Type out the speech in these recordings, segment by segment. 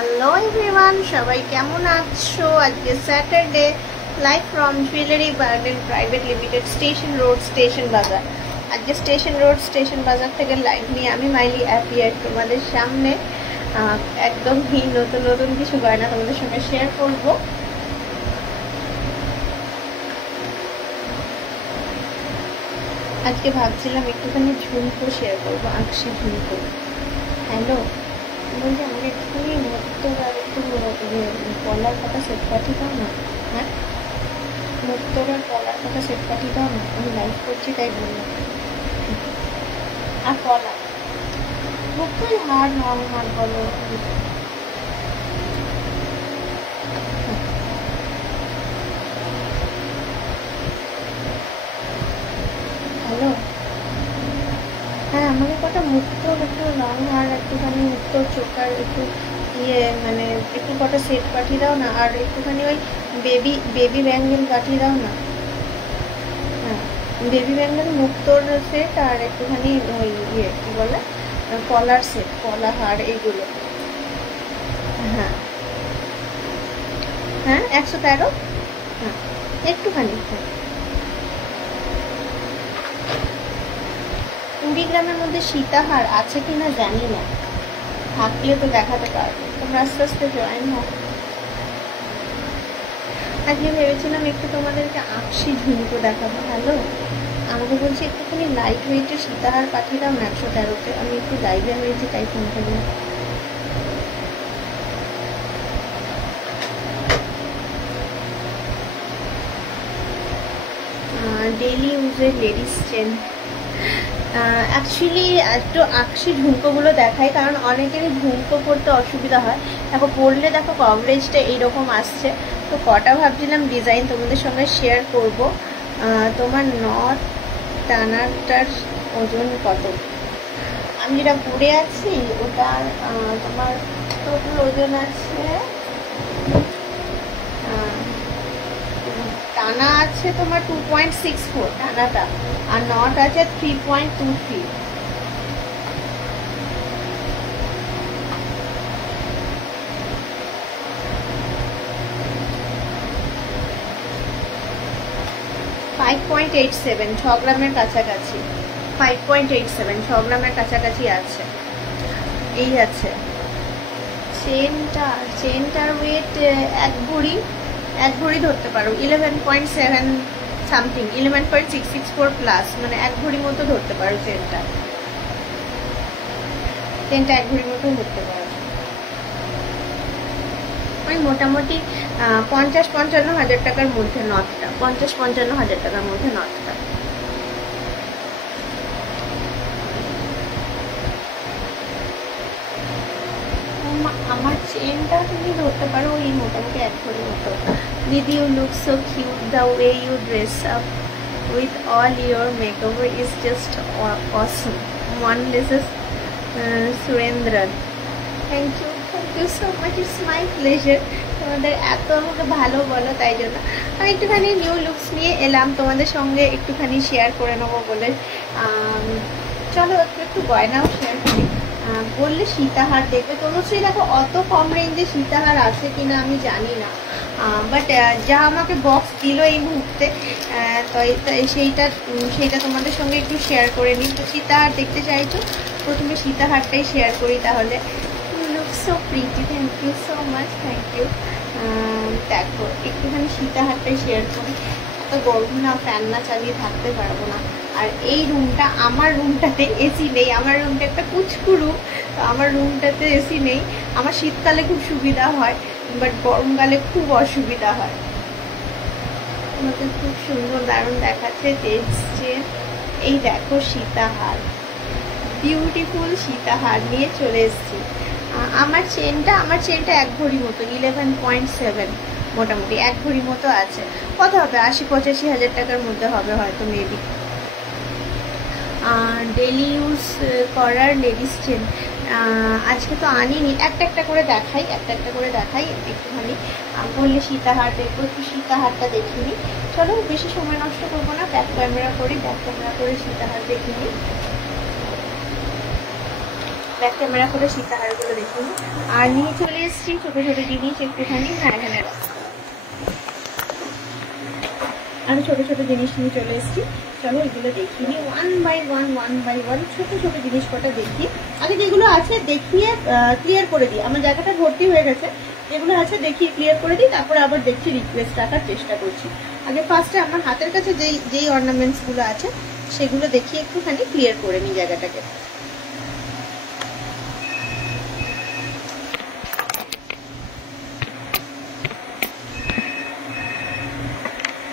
Hello everyone, সবাই কেমন আছো? আজকে Saturday, live from jewellery garden private limited, station road, station বাজার। আজকে স্টেশন রোড, স্টেশন বাজার থেকে লাইভ নিয়ে আমি মাইলি অ্যাপিয়ার তোমাদের সামনে একদম নতুন নতুন কিছু গয়না তোমাদের সঙ্গে শেয়ার করব। আজকে ভাবছিলাম একটুখানি ঝুমকো শেয়ার করবো, আঁকশি ঝুমকো। হ্যালো, বলছি আমাকে একটুখানি মুক্ত আর একটু কলার পাতা সেট পাঠিয়ে দাও না। হ্যাঁ, মুক্তর আর কলার পাতা সেট পাঠিয়ে দাও না, আমি লাইভ করছি তাই বললাম। আর কলা মুক্তই হার নং হার বলো। হ্যালো, হ্যাঁ আমাকে কটা মুক্তোর একটু রং আর একটুখানি মুক্তোর চোখার একটু মানে একটু কটা সেট পাঠিয়ে দাও না, আর একটুখানি ওই বেবি ব্যাঙ্গেল পাঠিয়ে দাও না। হ্যাঁ, বেবি ব্যাঙ্গেল মুক্তোর সেট আর একটুখানি ওই কি বলে কলার সেট, কলা হার এইগুলো। হ্যাঁ হ্যাঁ 113। হ্যাঁ একটুখানি। হ্যাঁ 20 গ্রামের মধ্যে সীতাহার আছে কিনা জানি না, থাকলে তো দেখাতে পারবো, তোমরা আস্তে আস্তে জয়েন হও। আজকে ভেবেছিলাম একটু তোমাদেরকে আঁকশি ঝুমকো দেখাবো। হ্যালো, আমাকে বলছি একটুখানি লাইট ওয়েটের সীতাহার পাঠিয়ে দাও না 113-তে। আমি একটু লাইভে হয়েছি তাই ফোন করলাম। ডেলি ইউজের লেডিস চেন, অ্যাকচুয়ালি একটু আঁকশি ঝুমকোগুলো দেখাই, কারণ অনেকেরই ঝুমকো পরতে অসুবিধা হয়। দেখো পরলে দেখো কভারেজটা এইরকম আসছে, তো কটা ভাবছিলাম ডিজাইন তোমাদের সঙ্গে শেয়ার করব। তোমার নট টানারটার ওজন কত? আমি যেটা পরে আছি ওটার তোমার টোটাল ওজন আছে, টানা আছে তোমার 2.64 টানাটা, আর নট আছে 3.23। .87, 6 গ্রামের কাছাকাছি। 5.87, 6 গ্রামের কাছাকাছি আছে। এই আছে চেনটার ওয়েট এক ভরি ধরতে পারো, 11.7 সামথিং, 11.664 প্লাস, মানে এক ভরি মতো ধরতে পারো। চেনটা এক ভরি মতো ধরতে পারো। ওই মোটামুটি 50-55 হাজার টাকার মধ্যে নটটা, 50-55 হাজার টাকার মধ্যে নটটা। আমার চেনটা তুমি ধরতে পারো ওই মোটামুটি এক ভরি মতো। দিদি, you look so cute, the way you dress up with all your makeover is just awesome. One, this is Surendran. Thank you so much, it's my pleasure. তোমাদের এত আমাকে ভালো বলো, তাই জন্য আমি একটুখানি নিউ লুকস নিয়ে এলাম তোমাদের সঙ্গে, একটুখানি শেয়ার করে নেবো বলে। চলো একটু গয়নাও শেয়ার করি। বললে সীতাহার দেখবে, তনুশ্রী দেখো অত কম রেঞ্জে সীতাহার আছে কিনা আমি জানি না, বাট যা আমাকে বক্স দিল এই মুহূর্তে, সেইটা তোমাদের সঙ্গে একটু শেয়ার করে নিই। তো সীতাহার দেখতে চাইছো, প্রথমে সীতাহারটাই শেয়ার করি তাহলে। Look so pretty, thank you so much, thank you. দেখো একটুখানি সীতাহারটাই শেয়ার করি। এত গরম না, ফ্যান না চালিয়ে থাকতে পারবো না। আর এই রুমটা, আমার রুমটাতে এসি নেই, আমার রুমটা একটা কুচকু রুম, তো আমার রুমটাতে এসি নেই। আমার শীতকালে খুব সুবিধা হয়, বাট গরমকালে খুব অসুবিধা হয়। আমাকে খুব সুন্দর দারুণ দেখাচ্ছে দেখছে। এই দেখো সীতাহার, বিউটিফুল সীতাহার নিয়ে চলে এসেছি। আমার চেনটা এক ভরি মতো, 11.7, মোটামুটি এক ভরি মতো আছে। কত হবে? 80-85 হাজার টাকার মধ্যে হবে হয়তো, মেবি। ডেলি ইউজ করার লেডিস চেন আজকে তো আনিনি, একটা করে দেখাই একটুখানি। বললে সীতাহার দেখবো, একটু সীতাহারটা দেখিনি। চলো বেশি সময় নষ্ট করবো না, ব্যাক ক্যামেরা করে সীতাহার দেখিনি। ব্যাক ক্যামেরা করে সীতাহারগুলো দেখুন। আর নিয়ে চলে এসেছি ছোট ছোট জিনিস একটুখানি। হ্যাঁ এখানে আরো ছোট ছোট জিনিস নিয়ে চলে এসেছি। চলো এগুলো দেখিয়ে নিই ওয়ান বাই ওয়ান ছোট ছোট জিনিস কটা দেখি। আগে যেগুলো আছে দেখিয়ে ক্লিয়ার করে দিই, আমার জায়গাটা ভর্তি হয়ে গেছে। যেগুলো আছে দেখিয়ে ক্লিয়ার করে দিই, তারপরে আবার দেখছি রিকোয়েস্ট রাখার চেষ্টা করছি। আগে ফার্স্টে আমার হাতের কাছে যেই অর্নামেন্টসগুলো আছে সেগুলো দেখিয়ে একটুখানি ক্লিয়ার করে নিই জায়গাটাকে।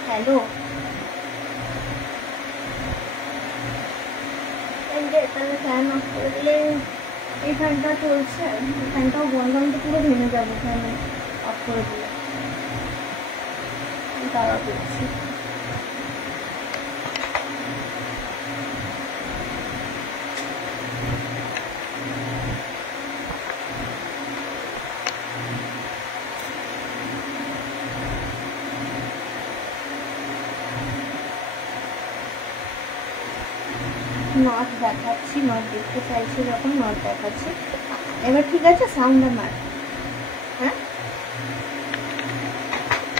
হ্যালো, এখানে ফ্যান অফ করে দিলে এই ফ্যানটা চলছে, ফ্যানটাও বন্ধ, তো পুরো ভেঙে যাবে ফ্যান অফ করে দিলে। তারা করছি নট দেখাচ্ছি, নট দেখতে চাইছি যখন নট দেখাচ্ছি। এবার ঠিক আছে, সাউন্ড আমার। হ্যাঁ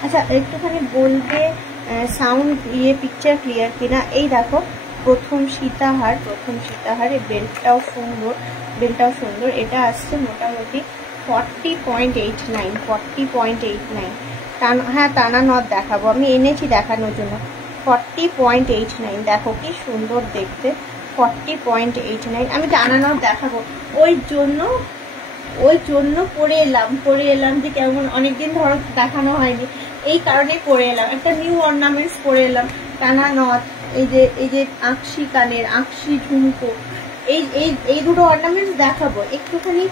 আচ্ছা, একটুখানি বলবে সাউন্ড পিকচার ক্লিয়ার কিনা। এই দেখো প্রথম সীতাহার, বেল্টটাও সুন্দর। এটা আসছে মোটামুটি 40.89 হ্যাঁ টানা নট দেখাবো, আমি এনেছি দেখানোর জন্য। 40.89 দেখো কি সুন্দর দেখতে। 40.89 আমি টানা নট দেখাবো, ওই জন্য পরে এলাম যে কেমন অনেকদিন ধরো দেখানো হয়নি, এই কারণে পরে এলাম। একটা নিউ অর্নামেন্টস পরে এলাম, টানা নথ, এই যে আঁকশি কানের, আঁকশি ঝুমকো, এই দুটো অর্নামেন্টস দেখাবো। একটুখানি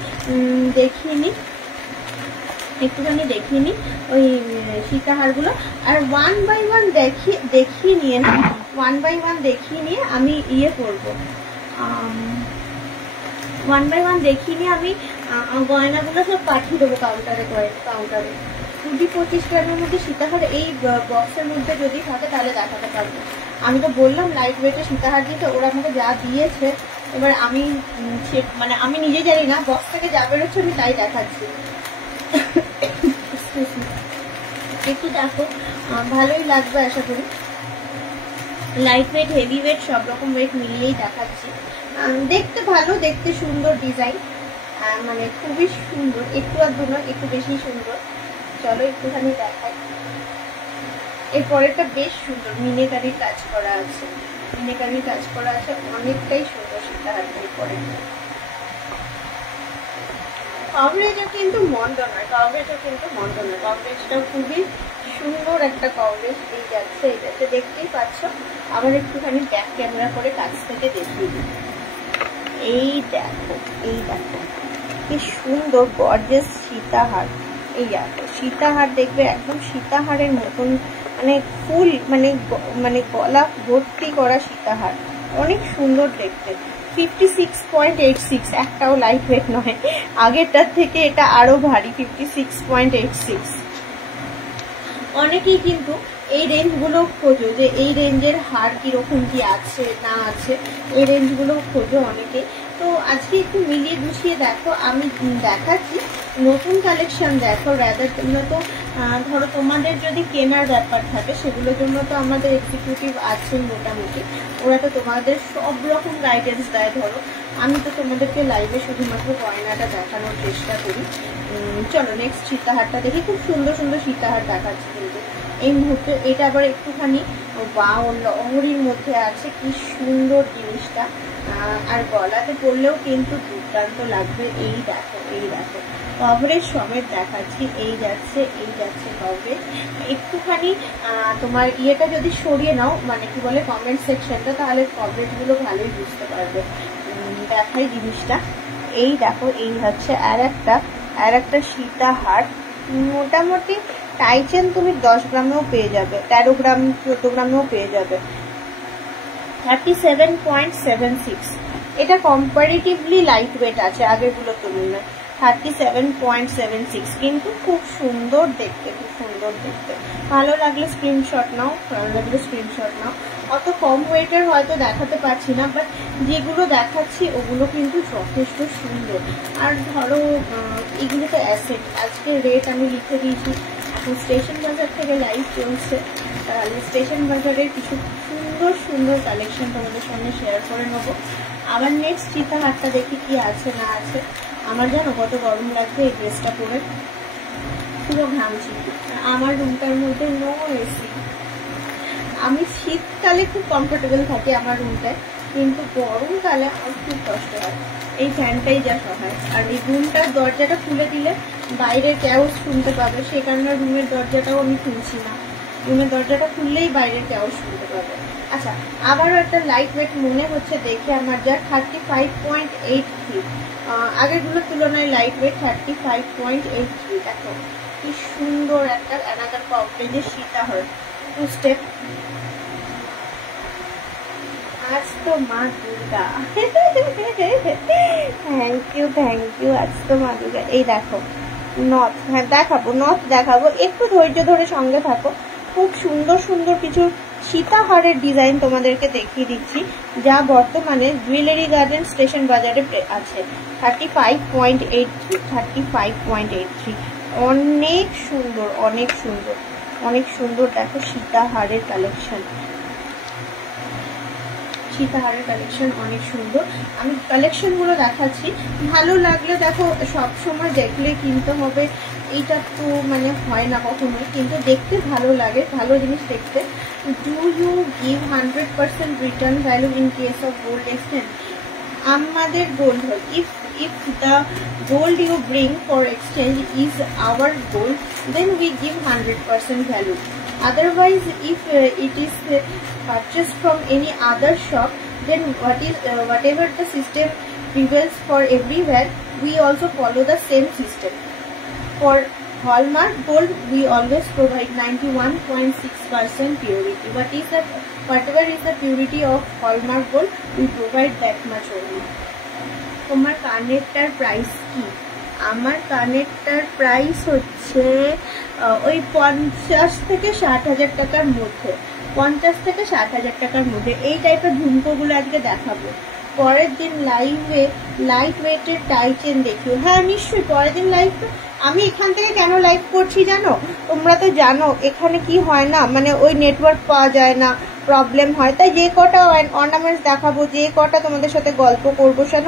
দেখিয়ে নি ওই সীতাহারগুলো। আর ওয়ান বাই ওয়ান দেখিয়ে নিয়ে আমি ইয়ে করবো, আমি গয়নাগুলো সব পাঠিয়ে দেবো কাউন্টারে। 20-25 টাকার মধ্যে সীতাহার এই বক্সের মধ্যে যদি থাকে তাহলে দেখাতে পারবো। আমি তো বললাম লাইট ওয়েটে সীতাহার দিতে, ওরা আমাকে যা দিয়েছে এবার আমি আমি নিজে জানি না বক্স থেকে যা বেরোচ্ছে, আমি তাই দেখাচ্ছি। একটু দেখো, ভালোই লাগবে আশা করি। লাইট ওয়েট, হেভি ওয়েট, সব রকম ওয়েট মিলিয়েই দেখাচ্ছি। দেখতে ভালো, দেখতে সুন্দর ডিজাইন, খুবই সুন্দর, একটু আর দুটো একটু বেশি সুন্দর। চলো একটুখানি দেখাই। এরপরেরটা বেশ সুন্দর, মিনেকারির কাজ করা আছে, অনেকটাই সুন্দর সীতাহারের পরে। কভারেজও কিন্তু মন্দ নয়, কভারেজটাও খুবই সুন্দর একটা কভারেজ। এই যাচ্ছে দেখতেই পাচ্ছ। আবার একটুখানি ব্যাক ক্যামেরা করে কাছ থেকে দেখিয়ে দিই। এই দেখো কি সুন্দর গর্জিয়াস সীতাহার। এই দেখো সীতাহার দেখবে একদম সীতাহারের মতন, ফুল গলা ভর্তি করা সীতাহার, অনেক সুন্দর দেখতে। 56.86, একটাও লাইট ওয়েট নয়, আগেরটার থেকে এটা আরো ভারী। 56.86। অনেকেই কিন্তু এই রেঞ্জগুলো খোঁজো, যে এই রেঞ্জের হার কিরকম কি আছে না আছে, এই রেঞ্জগুলো খোঁজো অনেকে। তো আজকে একটু মিলিয়ে গুছিয়ে দেখো, আমি দেখাচ্ছি নতুন কালেকশন দেখো। রাদার তোমরা তো ধরো তোমাদের যদি কেনার ব্যাপার থাকে সেগুলোর জন্য তো আমাদের এক্সিকিউটিভ আছেন মোটামুটি, ওরা তো তোমাদের সব রকম গাইডেন্স দেয়। ধরো আমি তো তোমাদেরকে লাইভে শুধুমাত্র গয়নাটা দেখানোর চেষ্টা করি। চলো নেক্সট সীতাহারটা দেখি। খুব সুন্দর সুন্দর সীতাহার দেখাচ্ছি কিন্তু এই মুহূর্তে। এটা আবার একটুখানি লহরির মধ্যে আছে, কি সুন্দর জিনিসটা। আর গলাতে পরলেও কিন্তু দুর্দান্ত লাগবে। এই দেখো কভারেজ সমেত দেখাচ্ছি। এই যাচ্ছে কভারেজ। একটুখানি তোমার ইয়েটা যদি সরিয়ে নাও, কি বলে কমেন্ট সেকশনটা, তাহলে কভারেজ গুলো ভালোই বুঝতে পারবে। দেখাই জিনিসটা। এই দেখো, এই হচ্ছে আর একটা সীতাহার। মোটামুটি টাইচেন তুমি 10 গ্রামেও পেয়ে যাবে, 13 গ্রাম 14 গ্রামেও পেয়ে যাবে। 37.76। এটা কম্পারেটিভলি লাইট ওয়েট আছে আগেরগুলোর তুলনায়। 37.76, কিন্তু খুব সুন্দর দেখতে, খুব সুন্দর দেখতে। ভালো লাগলে স্ক্রিনশট নাও, ভালো লাগলে স্ক্রিনশট নাও। অত কম ওয়েটের হয়তো দেখাতে পারছি না, বাট যেগুলো দেখাচ্ছি ওগুলো কিন্তু যথেষ্ট সুন্দর। আর ধরো এগুলো তো অ্যাসেট, আজকে রেট আমি লিখে দিয়েছি। এখন স্টেশন বাজার থেকে লাইভ চলছে, তাহলে স্টেশন বাজারের কিছু সুন্দর সুন্দর কালেকশন তোমাদের সঙ্গে শেয়ার করে নেবো। আবার নেক্সট চিতাহারটা দেখি কি আছে না আছে। আমার জানো কত গরম লাগবে এই ড্রেসটা পরে, পুরো ঘামছি। আমার রুমটার মধ্যে নো এসি। আমি শীতকালে খুব কমফোর্টেবল থাকি আমার রুমটায়, কিন্তু গরমকালে আমার খুব কষ্ট হয়। এই ফ্যানটাই যা সহায়। আর এই রুমটার দরজাটা খুলে দিলে বাইরের ক্যাওস শুনতে পাবে, সে কারণে রুমের দরজাটাও আমি খুলছি না। রুমের দরজাটা খুললেই বাইরের ক্যাওস শুনতে পাবে। আচ্ছা, আবারও একটা লাইট ওয়েট মনে হচ্ছে দেখে আমার, যা 35.83, আগেরগুলোর তুলনায় লাইট ওয়েট 35.83। দেখো কি সুন্দর একটা অ্যানাকার কভারেজের সীতাহার, 2 স্টেপ। আজ তো মা Durga, thank you thank you. আজ তো মা দুর্গা। এই দেখো নথ, হ্যাঁ দেখাবো, নথ দেখাবো, একটু ধৈর্য ধরে সঙ্গে থাকো। খুব সুন্দর সুন্দর কিছু সীতাহারের ডিজাইন তোমাদেরকে দেখিয়ে দিচ্ছি, যা বর্তমানে জুয়েলারি গার্ডেন স্টেশন বাজারে আছে। 35.83, 35.83। অনেক সুন্দর, অনেক সুন্দর, অনেক সুন্দর। দেখো সীতাহারের কালেকশন, সীতাহারের কালেকশন অনেক সুন্দর। আমি কালেকশনগুলো দেখাচ্ছি, ভালো লাগলে দেখো। সব সময় দেখলে কিনতে হবে এইটা তো মানে হয় না কখনোই, কিন্তু দেখতে ভালো লাগে, ভালো জিনিস দেখতে। Do you give 100% return value in case of gold exchange? আমাদের গোল্ড হয়, if the gold you bring for exchange is our gold, then we give 100% value. Otherwise, if it is purchased from any other shop, then whatever the system prevails for everywhere, we also follow the same system. For Hallmark gold, we always provide 91.6% purity. Whatever is the purity of Hallmark gold, we provide that much only. তোমার কানেরটার price কি? আমার কানেরটার price হচ্ছে ওই 50 থেকে 60,000 টাকার মধ্যে, 50 থেকে 60,000 টাকার মধ্যে। এই টাইপের ঝুমকোগুলো আজকে দেখাবো। পরের দিন লাইভে লাইট ওয়েটের টাই চেন দেখিও। হ্যাঁ নিশ্চয়ই, পরের দিন লাইভ। আমি এখান থেকে কেন লাইভ করছি জানো? তোমরা তো জানো এখানে কি হয় না, মানে ওই নেটওয়ার্ক পাওয়া যায় না, প্রবলেম হয়। তাই যে কটা অর্নামেন্টস দেখাবো, যে কটা তোমাদের সাথে গল্প করবো, যেন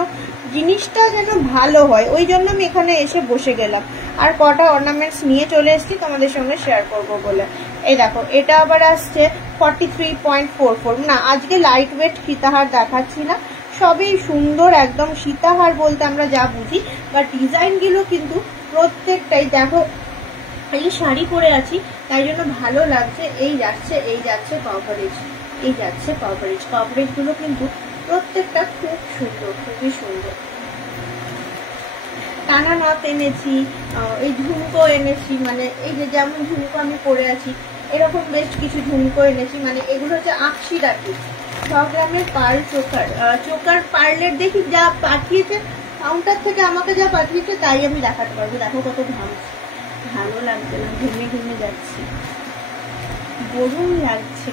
জিনিসটা যেন ভালো হয়, ওই জন্য আমি এখানে এসে বসে গেলাম। আর কটা অর্নামেন্টস নিয়ে চলে এসেছি তোমাদের সঙ্গে শেয়ার করব বলে। এই দেখো এটা আবার আসছে 43.44। না, আজকে লাইট ওয়েট সীতাহার দেখাচ্ছি না, সবই সুন্দর একদম। সীতাহার বলতে আমরা যা বুঝি, বা ডিজাইনগুলো কিন্তু প্রত্যেকটাই দেখো। এই শাড়ি পরে আছি তাই জন্য ভালো লাগছে। এই যাচ্ছে কভারেজ, এই যাচ্ছে কভারেজ। কভারেজগুলো কিন্তু প্রত্যেকটা খুব সুন্দর, খুবই সুন্দর। টানা নথ এনেছি, এই ঝুমকো এনেছি, মানে এই যে যেমন ঝুমকো আমি পরে আছি এরকম বেশ কিছু ঝুমকো এনেছি। মানে এগুলো হচ্ছে 80 টাকা। 6 গ্রামের পার্ল চোকার পার্লের দেখি যা পাঠিয়েছে কাউন্টার থেকে, আমাকে যা পাঠিয়েছে তাই আমি দেখাতে পারবো। দেখো কত ঘামছি, ভালো লাগছে না, ঘেমে ঘেমে যাচ্ছি, গরম লাগছে,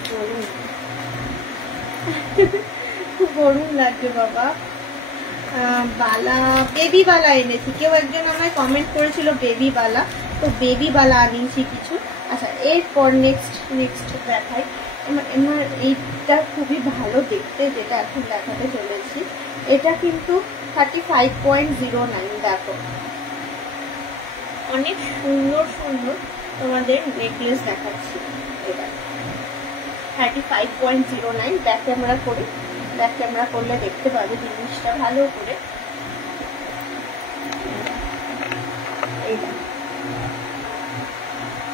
গরম লাগছে বাবা। বালা, বেবি বালা এনেছি। কেউ একজন আমায় কমেন্ট করেছিল বেবি বালা, তো বেবি বালা আনিয়েছি কিছু। আচ্ছা, এরপর নেক্সট দেখাই। আমার এইটা খুবই ভালো দেখতে, যেটা এখন দেখাতে চলেছি। এটা কিন্তু 35.09। দেখো অনেক সুন্দর সুন্দর তোমাদের নেকলেস দেখাচ্ছি। এটা 35.09। ব্যাক ক্যামেরা করি, ব্যাক ক্যামেরা করলে দেখতে পাবে জিনিসটা ভালো করে।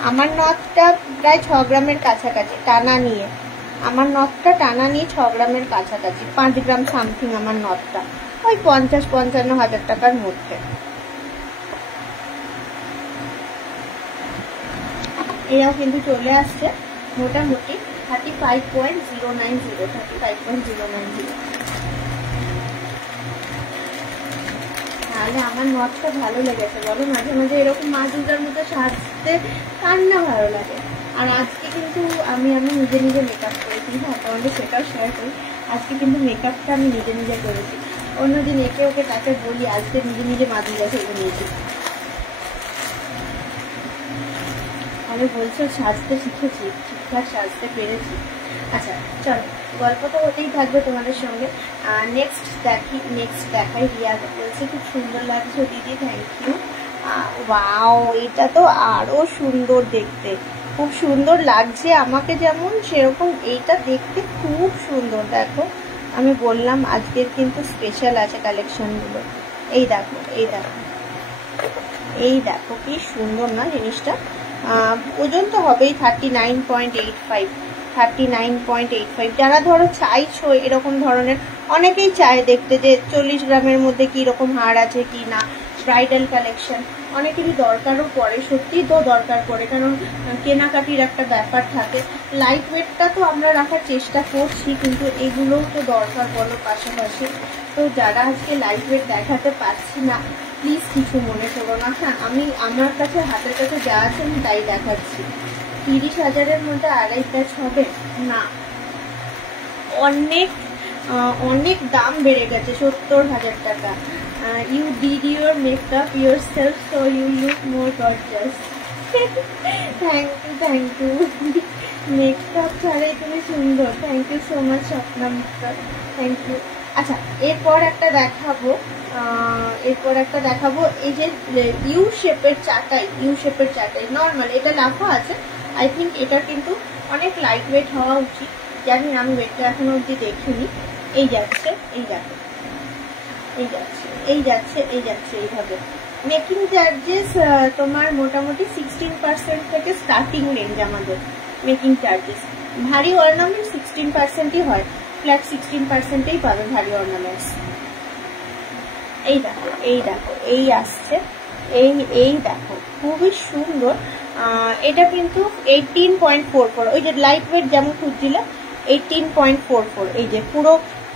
আমার নথটা প্রায় 6 গ্রামের কাছাকাছি টানা নিয়ে, আমার নথটা টানা নিয়ে 6 গ্রামের কাছাকাছি, 5 গ্রাম সামথিং আমার নথটা, ওই 50-55 হাজার টাকার মধ্যে। এরাও কিন্তু চলে আসছে মোটামুটি 35.090, 35.090। নাহলে আমার নথটা ভালো লেগেছে বলো? মাঝে মাঝে এরকম মা দুর্গার মতো সাজতে কার না ভালো লাগে। আর আজকে কিন্তু আমি নিজে নিজে মেকআপ করেছি। হ্যাঁ, তোমাদের সেটাও শেয়ার করি। আজকে কিন্তু মেকআপটা আমি নিজে নিজে করেছি। অন্যদিন একে ওকে তাকে বলি, আজকে নিজে নিজে মা দুর্গা সেজে নিয়েছি। আমি বলছো সাজতে শিখেছি, ঠিকঠাক সাজতে পেরেছি। আচ্ছা চলো, গল্প তো হতেই থাকবে তোমাদের সঙ্গে। নেক্সট দেখাই। রিয়া বলছে খুব সুন্দর লাগছে দিদি, থ্যাংক ইউ। ওয়াও, এটা তো আরো সুন্দর দেখতে, খুব সুন্দর লাগছে আমাকে যেমন, সেরকম এইটা দেখতে খুব সুন্দর। দেখো, আমি বললাম আজকের কিন্তু স্পেশাল আছে কালেকশনগুলো। এই দেখো, এই দেখো, এই দেখো কি সুন্দর না জিনিসটা। ওজন তো হবেই 39.85। যারা ধরো চাইছো এরকম ধরনের, অনেকেই চায় দেখতে যে 40 গ্রামের মধ্যে কি রকম হার আছে কি না, ব্রাইডাল কালেকশন অনেকেরই দরকারও পড়ে, সত্যিই তো দরকার পড়ে, কারণ কেনাকাটির একটা ব্যাপার থাকে। লাইট ওয়েটটা তো আমরা রাখার চেষ্টা করছি, কিন্তু এগুলোও তো দরকার বলো পাশাপাশি। তো যারা আজকে লাইট ওয়েট দেখাতে পারছি না, প্লিজ কিছু মনে করো না। হ্যাঁ, আমার কাছে হাতের কাছে যা আছে আমি তাই দেখাচ্ছি। 30,000-এর মধ্যে আড়াই প্যাচ হবে না, অনেক দাম বেড়ে গেছে, 70,000 টাকা। You did your makeup yourself, so you look more gorgeous. Thank you. Makeup ছাড়াই তুমি সুন্দর। Thank you so much Swapna Mitra, thank you. আচ্ছা, এরপর একটা দেখাবো এই যে ইউ শেপের চাটাই নর্মাল, এটা লাফা আছে। আই থিঙ্ক এটা কিন্তু অনেক লাইট ওয়েট হওয়া উচিত, জানি না, আমি ওয়েটটা এখনো অব্দি দেখিনি। এই যাচ্ছে, এই দেখো, এই যাচ্ছে এইভাবে। মেকিং চার্জেস তোমার মোটামুটি 16% থেকে স্টার্টিং রেঞ্জ আমাদের মেকিং চার্জেস। ভারী অর্নামেন্ট 16%ই হয়, ফ্ল্যাট 16%এই পাবে ভারী অর্নামেন্টস। এই দেখো, এই আসছে, এই দেখো খুবই সুন্দর। এটা কিন্তু 18.44, ওই যে লাইট ওয়েট যেমন খুঁজছিল 18.44। এই যে পুরো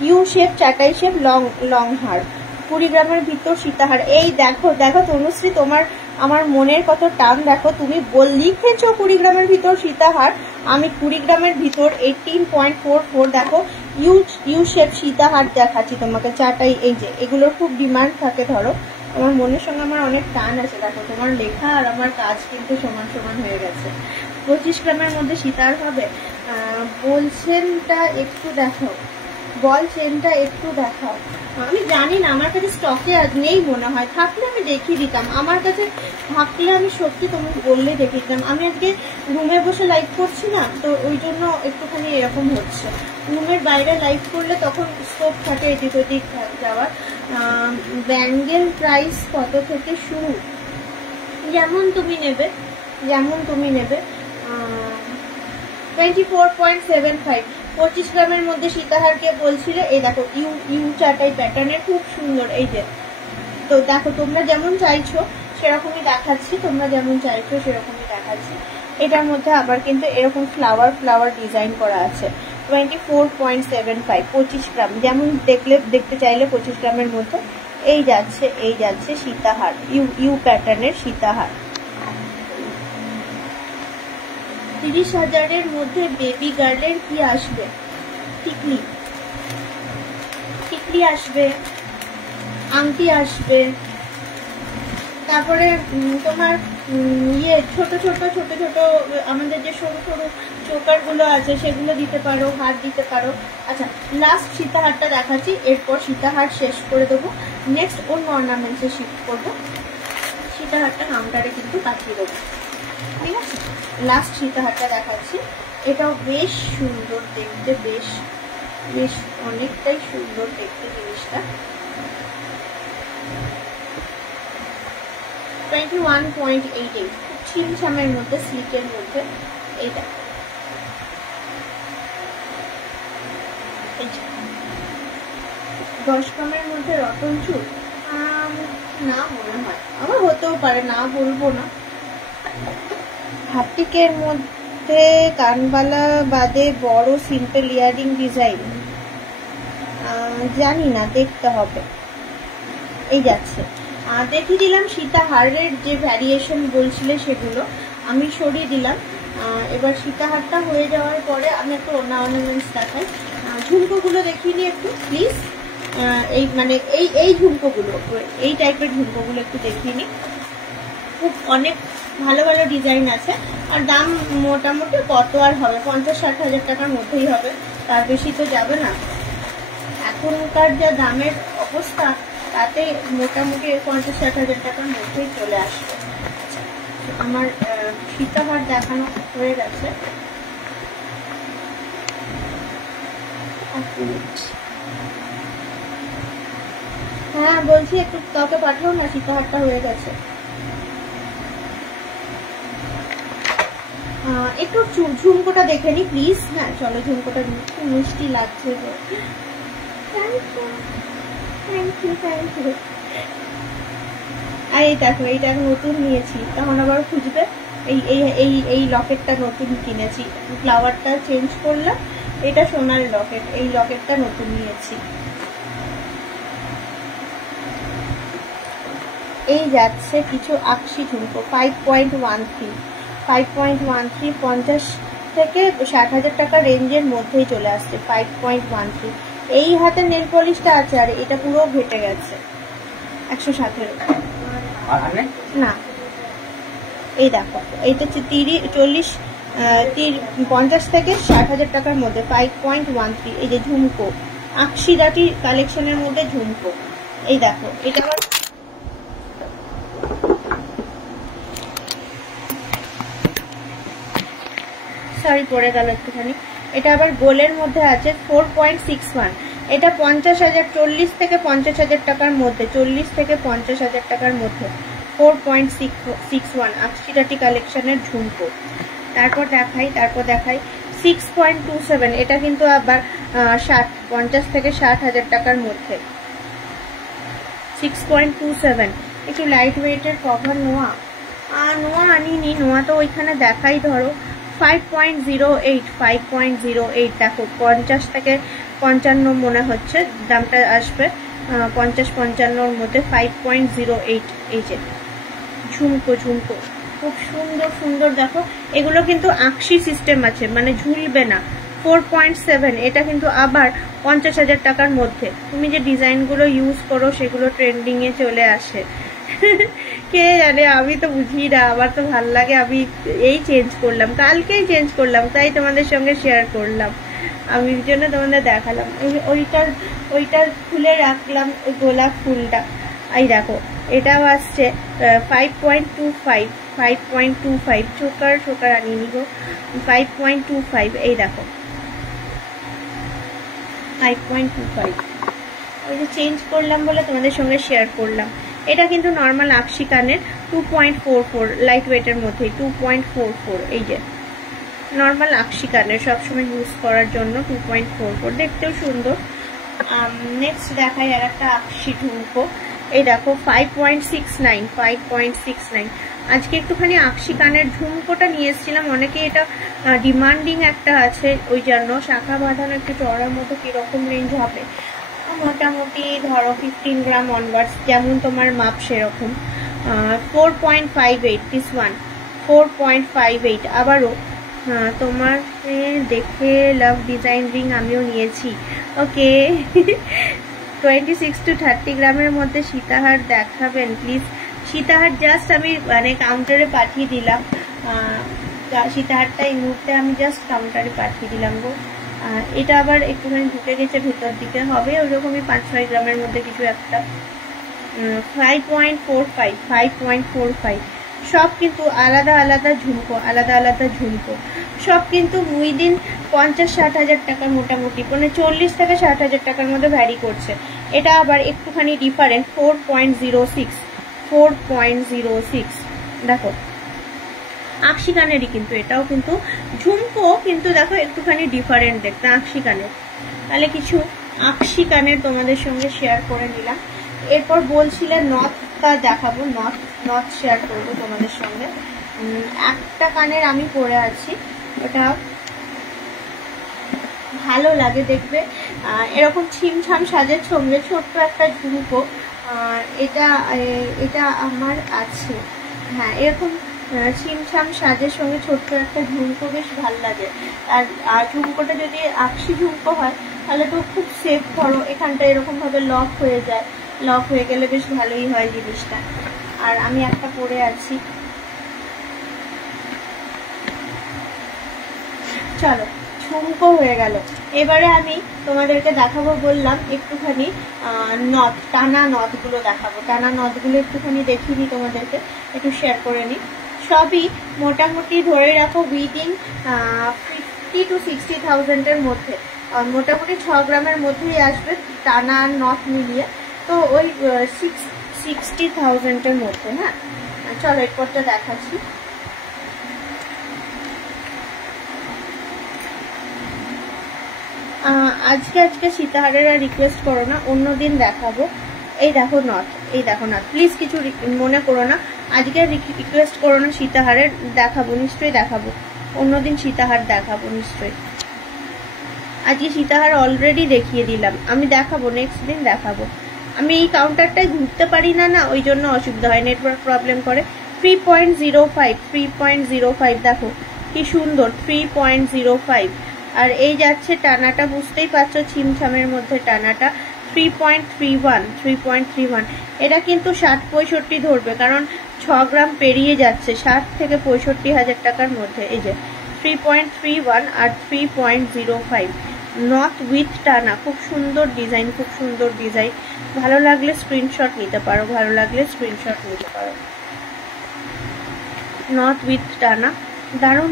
ইউ শেপ, চাটাই শেপ, লং হার, 20 গ্রামের ভিতর সীতাহার। এই দেখো তনুশ্রী, তোমার আমার মনের কত টান দেখো, তুমি লিখেছো 20 গ্রামের ভিতর সীতাহার, আমি 20 গ্রামের ভিতর 18.44 দেখো ইউ শেপ সীতাহার দেখাচ্ছি তোমাকে, চাটাই। এই যে এগুলোর খুব ডিমান্ড থাকে, ধরো আমার মনের সঙ্গে আমার অনেক টান আছে। দেখো তোমার লেখা আর আমার কাজ কিন্তু সমান সমান হয়ে গেছে। 25 গ্রামের মধ্যে সীতাহার হবে। বলছেনটা একটু দেখাও। আমি জানি না, আমার কাছে স্টকে নেই মনে হয়, থাকলে আমি দেখিয়ে দিতাম। আমার কাছে থাকলে আমি সত্যি তুমি বললে দেখিয়ে দিতাম। আমি আজকে রুমে বসে লাইভ করছি না, তো ওই জন্য একটুখানি এরকম হচ্ছে। রুমের বাইরে লাইভ করলে তখন স্কোপ থাকে এদিক ওদিক যাওয়ার। ব্যাঙ্গেল প্রাইস কত থেকে শুরু? যেমন তুমি নেবে 24.75। 25 গ্রামের মধ্যে সীতাহারকে বলছিলে। এই দেখো ইউ চাটাই প্যাটার্নের, খুব সুন্দর। এই যে, তো দেখো তোমরা যেমন চাইছো সেরকমই দেখাচ্ছি, এটার মধ্যে আবার কিন্তু এরকম ফ্লাওয়ার ডিজাইন করা আছে। 24.75, 25 গ্রাম যেমন দেখতে চাইলে 25 গ্রামের মধ্যে। এই যাচ্ছে সীতাহার, ইউ প্যাটার্নের সীতাহার। 30,000-এর মধ্যে বেবি গার্লের কি আসবে? টিকলি আসবে, আংটি আসবে, তারপরে তোমার ছোট ছোট আমাদের যে সরু সরু চোকার গুলো আছে সেগুলো দিতে পারো, হার দিতে পারো। আচ্ছা, লাস্ট সীতাহারটা দেখাচ্ছি, এরপর সীতাহার শেষ করে দেবো। নেক্সট অন্য অর্নামেন্টসে শিফট করবো। সীতাহারটা কাউন্টারে কিন্তু পাঠিয়ে দেবো, ঠিক আছে? লাস্ট সীতাহারটা দেখাচ্ছি, এটাও বেশ সুন্দর দেখতে, বেশ অনেকটাই সুন্দর দেখতে জিনিসটা। 21.88, ছিমছামের মধ্যে, সিল্কের মধ্যে। এইটা 10 গ্রামের মধ্যে রতন চুল না মনে হয়, আমার হতেও পারে, না বলবো না। হাতিকের মধ্যে কানবালা বাদে বড় সিম্পল ইয়ারিং ডিজাইন জানি না, দেখতে হবে। এই যাচ্ছে দেখিয়ে দিলাম সীতাহারের যে ভ্যারিয়েশন বলছিলে সেগুলো আমি সরিয়ে দিলাম। এবার সীতাহারটা হয়ে যাওয়ার পরে আমি একটু অর্নামেন্টস দেখাই। ঝুমকোগুলো দেখিয়ে নিই একটু প্লিজ। এই মানে এই ঝুমকোগুলো, এই টাইপের ঝুমকোগুলো একটু দেখিয়ে নিই। খুব অনেক ভালো ভালো ডিজাইন আছে, আর দাম মোটামুটি কত আর হবে, 50-60 হাজার টাকার মধ্যেই হবে, তার বেশি তো যাবে না। এখনকার যা দামের অবস্থা তাতে মোটামুটি 50-60 হাজার টাকার মধ্যেই চলে আসবে। আমার সীতাহার দেখানো হয়ে গেছে। হ্যাঁ বলছি একটু কাউকে পাঠাও না, সীতাহারটা হয়ে গেছে। একটু ঝুমকোটা দেখে নি প্লিজ। হ্যাঁ চলো ঝুমকোটা খুব মিষ্টি লাগছে। Thank you. আর এই দেখো এইটা নতুন নিয়েছি, তখন আবার খুঁজবে। এই লকেটটা নতুন কিনেছি, ফ্লাওয়ারটা চেঞ্জ করলাম। এটা সোনার লকেট, এই লকেটটা নতুন নিয়েছি। এই যাচ্ছে কিছু আকশি ঝুমকো 5.13 50 থেকে 60 হাজার টাকা রেঞ্জের মধ্যেই চলে আসছে। 5.13 এই হাতে নেল পলিশটা আছে, আর এটা পুরো ঘেটে গেছে 160 না। এই দেখো এইটা 50 থেকে 60 হাজার টাকার মধ্যে 5.13। এই যে ঝুমকো আকশি দাটি কালেকশনের মধ্যে ঝুমকো, এই দেখো এটা আবার সরি পড়ে গেল একটুখানি। এটা আবার গোলের মধ্যে আছে 4.61। এটা 50,000 40 থেকে 50,000 টাকার মধ্যে, 40 থেকে 50,000 টাকার মধ্যে 4.61 আকশিরাটি কালেকশনের ঝুমকো। তারপর দেখাই 6.27। এটা কিন্তু আবার 50 থেকে 60 হাজার টাকার মধ্যে 6.27। একটু লাইট ওয়েটের কভার নোয়া আনিনি, নোয়া তো ওইখানে দেখাই। ধরো 5.08 দেখো 50 থেকে 55 মনে হচ্ছে দামটা আসবে, 50-55 মধ্যে 5.08। এই যে ঝুমকো খুব সুন্দর দেখো। এগুলো কিন্তু আকশি সিস্টেম আছে, মানে ঝুলবে না। 4.7 এটা কিন্তু আবার 50,000 টাকার মধ্যে। তুমি যে ডিজাইনগুলো ইউজ করো সেগুলো ট্রেন্ডিং এ চলে আসে। কে জানে, আমি তো বুঝি না, আমার তো ভাল লাগে। আমি এই চেঞ্জ করলাম, কালকেই চেঞ্জ করলাম, তাই তোমাদের সঙ্গে শেয়ার করলাম। আমি জন্য তোমাদের দেখালাম। ওইটা খুলে রাখলাম, ওই গোলাপ ফুলটা। এই দেখো এটাও আসছে 5.25 চোকার আনিনি গো, 5.25। এই দেখো 5.25। ওই যে চেঞ্জ করলাম বলে তোমাদের সঙ্গে শেয়ার করলাম। এটা কিন্তু নর্মাল আকশি কানের 2.44 লাইট ওয়েটের মধ্যে 2.44। এই যে নর্মাল আকশি কানের সবসময় ইউজ করার জন্য 2.44, দেখতেও সুন্দর। নেক্সট দেখাই আর একটা আকশি ঝুমকো। এই দেখো 5.69। আজকে একটুখানি আকশি কানের ঝুমকোটা নিয়ে এসেছিলাম। অনেকে এটা ডিমান্ডিং একটা আছে, ওই জন্য শাখা বাঁধানো একটু চড়ার মতো কিরকম রেঞ্জ হবে, মোটামুটি ধরো 15 গ্রাম অনওয়ার্ডস, যেমন তোমার মাপ সেরকম। 4.58 দিস ওয়ান 4.58। আবারও তোমার দেখে লাভ ডিজাইন রিং আমিও নিয়েছি। ওকে 26 to 30 গ্রামের মধ্যে সীতাহার দেখাবেন প্লিজ। সীতাহার জাস্ট আমি মানে কাউন্টারে পাঠিয়ে দিলাম। সীতাহারটা এই মুহূর্তে আমি জাস্ট কাউন্টারে পাঠিয়ে দিলাম গো। এটা আবার একটুখানি ঢুকে গেছে ভেতর দিকে, হবে ওইরকমই 5-6 গ্রামের মধ্যে কিছু একটা। 5.45 সব কিন্তু আলাদা ঝুমকো, সব কিন্তু উইদিন 50-60 হাজার টাকার মোটামুটি, মানে 40 থেকে 60 হাজার টাকার মধ্যে ভ্যারি করছে। এটা আবার একটুখানি ডিফারেন্ট 4.06 দেখো আকশি কানেরই, কিন্তু এটাও কিন্তু ঝুমকো, কিন্তু দেখো একটুখানি ডিফারেন্ট দেখতে আকশি কানের। তাহলে কিছু আকশি কানের তোমাদের সঙ্গে শেয়ার করে নিলাম। এরপর বলছিলে নথটা দেখাবো, নথ শেয়ার করবো তোমাদের সঙ্গে। একটা কানের আমি পরে আছি, ওটা ভালো লাগে দেখবে। এরকম ছিমছাম সাজের সঙ্গে ছোট্ট একটা ঝুমকো এটা এটা আমার আছে। হ্যাঁ, এরকম ছিমছাম সাজের সঙ্গে ছোট্ট একটা ঝুমকো বেশ ভালো লাগে। আর ঝুমকোটা যদি আকশি ঝুমকো হয় তাহলে তো খুব সেফ। ধরো এখানটা এরকম ভাবে লক হয়ে যায়, লক হয়ে গেলে বেশ ভালোই হয় জিনিসটা। আর আমি একটা পরে আছি। চলো, ঝুমকো হয়ে গেল। এবারে আমি তোমাদেরকে দেখাবো, বললাম একটুখানি নথ, টানা নথগুলো দেখাবো। টানা নথগুলো একটুখানি দেখিয়ে দিই তোমাদেরকে, একটু শেয়ার করে নিই। সবই মোটামুটি ধরে রাখো উইদিন 50 to 60,000-এর মধ্যে, মোটামুটি 6 গ্রামের মধ্যেই আসবে টানা নথ মিলিয়ে। তো ওই 60,000-এর মধ্যে। হ্যাঁ, চলো এরপরটা দেখাচ্ছি। আজকে সীতাহারের আর রিকোয়েস্ট করো না, অন্যদিন দেখাবো। এই দেখো নথ, এই দেখো নথ, প্লিজ কিছু মনে করো না। আজকে রিকোয়েস্ট করো না, সীতাহারের দেখাবো, নিশ্চয়ই দেখাবো। অন্যদিন সীতাহার দেখাবো নিশ্চয়ই। আজকে সীতাহার অলরেডি দেখিয়ে দিলাম, আমি দেখাবো, নেক্সট দিন দেখাবো। আমি এই কাউন্টারটায় ঘুরতে পারি না, ওই জন্য অসুবিধা হয়, নেটওয়ার্ক প্রবলেম করে। 3.05 দেখো কি সুন্দর, 3.05। আর এই যাচ্ছে টানাটা, বুঝতেই পারছো ছিমছামের মধ্যে টানাটা 3.31। এটা কিন্তু 60-65 ধরবে, কারণ 6 গ্রাম পেরিয়ে যাচ্ছে, 60 থেকে 65,000 টাকার মধ্যে। এই যে 3.31 আর 3.05 নথ উইথ টানা, খুব সুন্দর ডিজাইন, খুব সুন্দর ডিজাইন। ভালো লাগলে স্ক্রিনশট নিতে পারো, ভালো লাগলে স্ক্রিনশট নিতে পারো। নথ উইথ টানা, দারুণ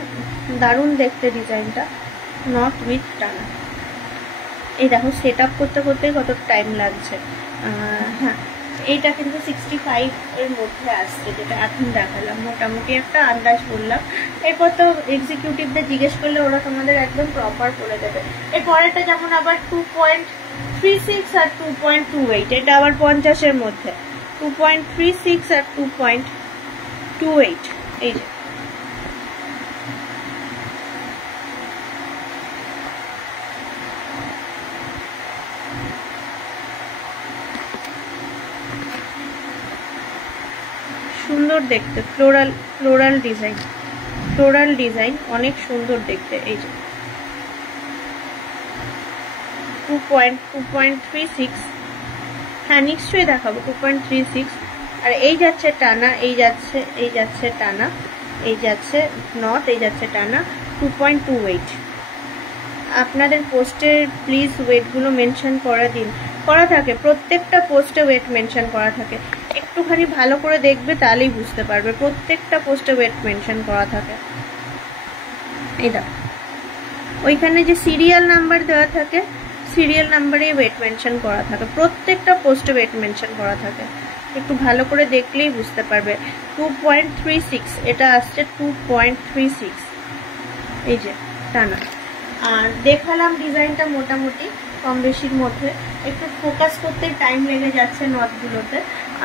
দারুণ দেখতে ডিজাইনটা, নট উইথ টানা। এই দেখো সেট আপ করতে করতে কত টাইম লাগছে। হ্যাঁ, এইটা কিন্তু 65-এর মধ্যে আসছে, যেটা এখন দেখালাম, মোটামুটি একটা আন্দাজ বললাম। এরপর তো এক্সিকিউটিভদের জিজ্ঞেস করলে ওরা তোমাদের একদম প্রপার করে দেবে। এরপরেটা যেমন আবার 2.36 আর 2.28, এটা আবার 50-এর মধ্যে। 2.36 আর 2.28, এই যে সুন্দর দেখতে, ফ্লোরাল ডিজাইন, অনেক সুন্দর দেখতে। এই যে 2.36, হ্যাঁ নিশ্চয়ই দেখাবো, 2.36। আর এই যাচ্ছে টানা, এই যাচ্ছে টানা, এই যাচ্ছে নথ, এই যাচ্ছে টানা 2.28। আপনাদের পোস্টের প্লিজ ওয়েটগুলো মেনশন করা থাকে, প্রত্যেকটা পোস্টে ওয়েট মেনশন করা থাকে। একটুখানি ভালো করে দেখবে, তাহলেই বুঝতে পারবে, প্রত্যেকটা পোস্টে ওয়েট মেনশন করা থাকে। এই দেখো ওইখানে যে সিরিয়াল নাম্বার দেওয়া থাকে, সিরিয়াল নাম্বারে ওয়েট মেনশন করা থাকে, প্রত্যেকটা পোস্টে ওয়েট মেনশন করা থাকে। একটু ভালো করে দেখলেই বুঝতে পারবে। 2.36, এটা আসছে 2.36, এই যে টানা। আর দেখালাম ডিজাইনটা মোটামুটি কম বেশির মধ্যে, একটু ফোকাস করতে টাইম লেগে যাচ্ছে নথগুলোতে।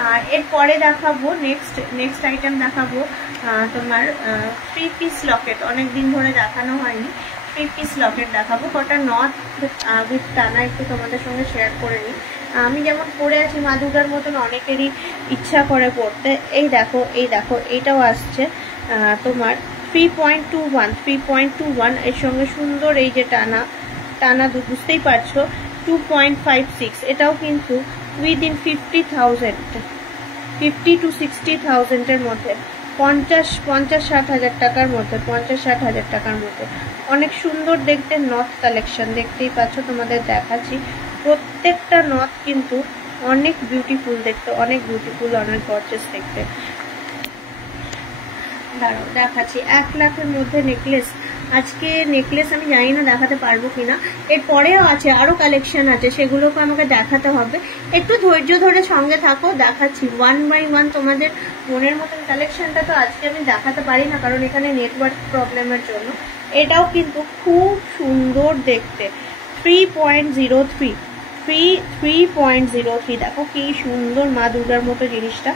আর এরপরে দেখাবো নেক্সট আইটেম দেখাবো তোমার 3 পিস লকেট। অনেকদিন ধরে দেখানো হয়নি, 3 পিস লকেট দেখাবো। কটা নথ উইথ টানা একটু তোমাদের সঙ্গে শেয়ার করে নিই। আমি যেমন পরে আছি, মা দুর্গার মতন অনেকেরই ইচ্ছা করে পড়তে। এই দেখো এইটাও আসছে তোমার 3.21, এর সঙ্গে সুন্দর এই যে টানা বুঝতেই পারছো 2.56। এটাও কিন্তু উইদিন 50 to 60,000-এর মধ্যে, 50-60,000 টাকার মধ্যে, 50-60,000 টাকার মধ্যে। অনেক সুন্দর দেখতে নথ কালেকশন, দেখতেই পাচ্ছ, তোমাদের দেখাচ্ছি। প্রত্যেকটা নথ কিন্তু অনেক বিউটিফুল দেখতে, অনেক বিউটিফুল, অনেক গর্জিয়াস দেখতে। দাঁড়াও দেখাচ্ছি। 1 লাখের মধ্যে নেকলেস। আজকে নেকলেস আমি জানি না দেখাতে পারবো কিনা, এরপরেও আছে, আরো কালেকশন আছে, সেগুলোকে আমাকে দেখাতে হবে। একটু ধৈর্য ধরে সঙ্গে থাকো, দেখাচ্ছি 1 by 1 তোমাদের মনের মতন কালেকশনটা। তো আজকে আমি দেখাতে পারি না, কারণ এখানে নেটওয়ার্ক প্রবলেমের জন্য। এটাও কিন্তু খুব সুন্দর দেখতে, 3.03, দেখো কি সুন্দর, মা দুর্গার মতো জিনিসটা,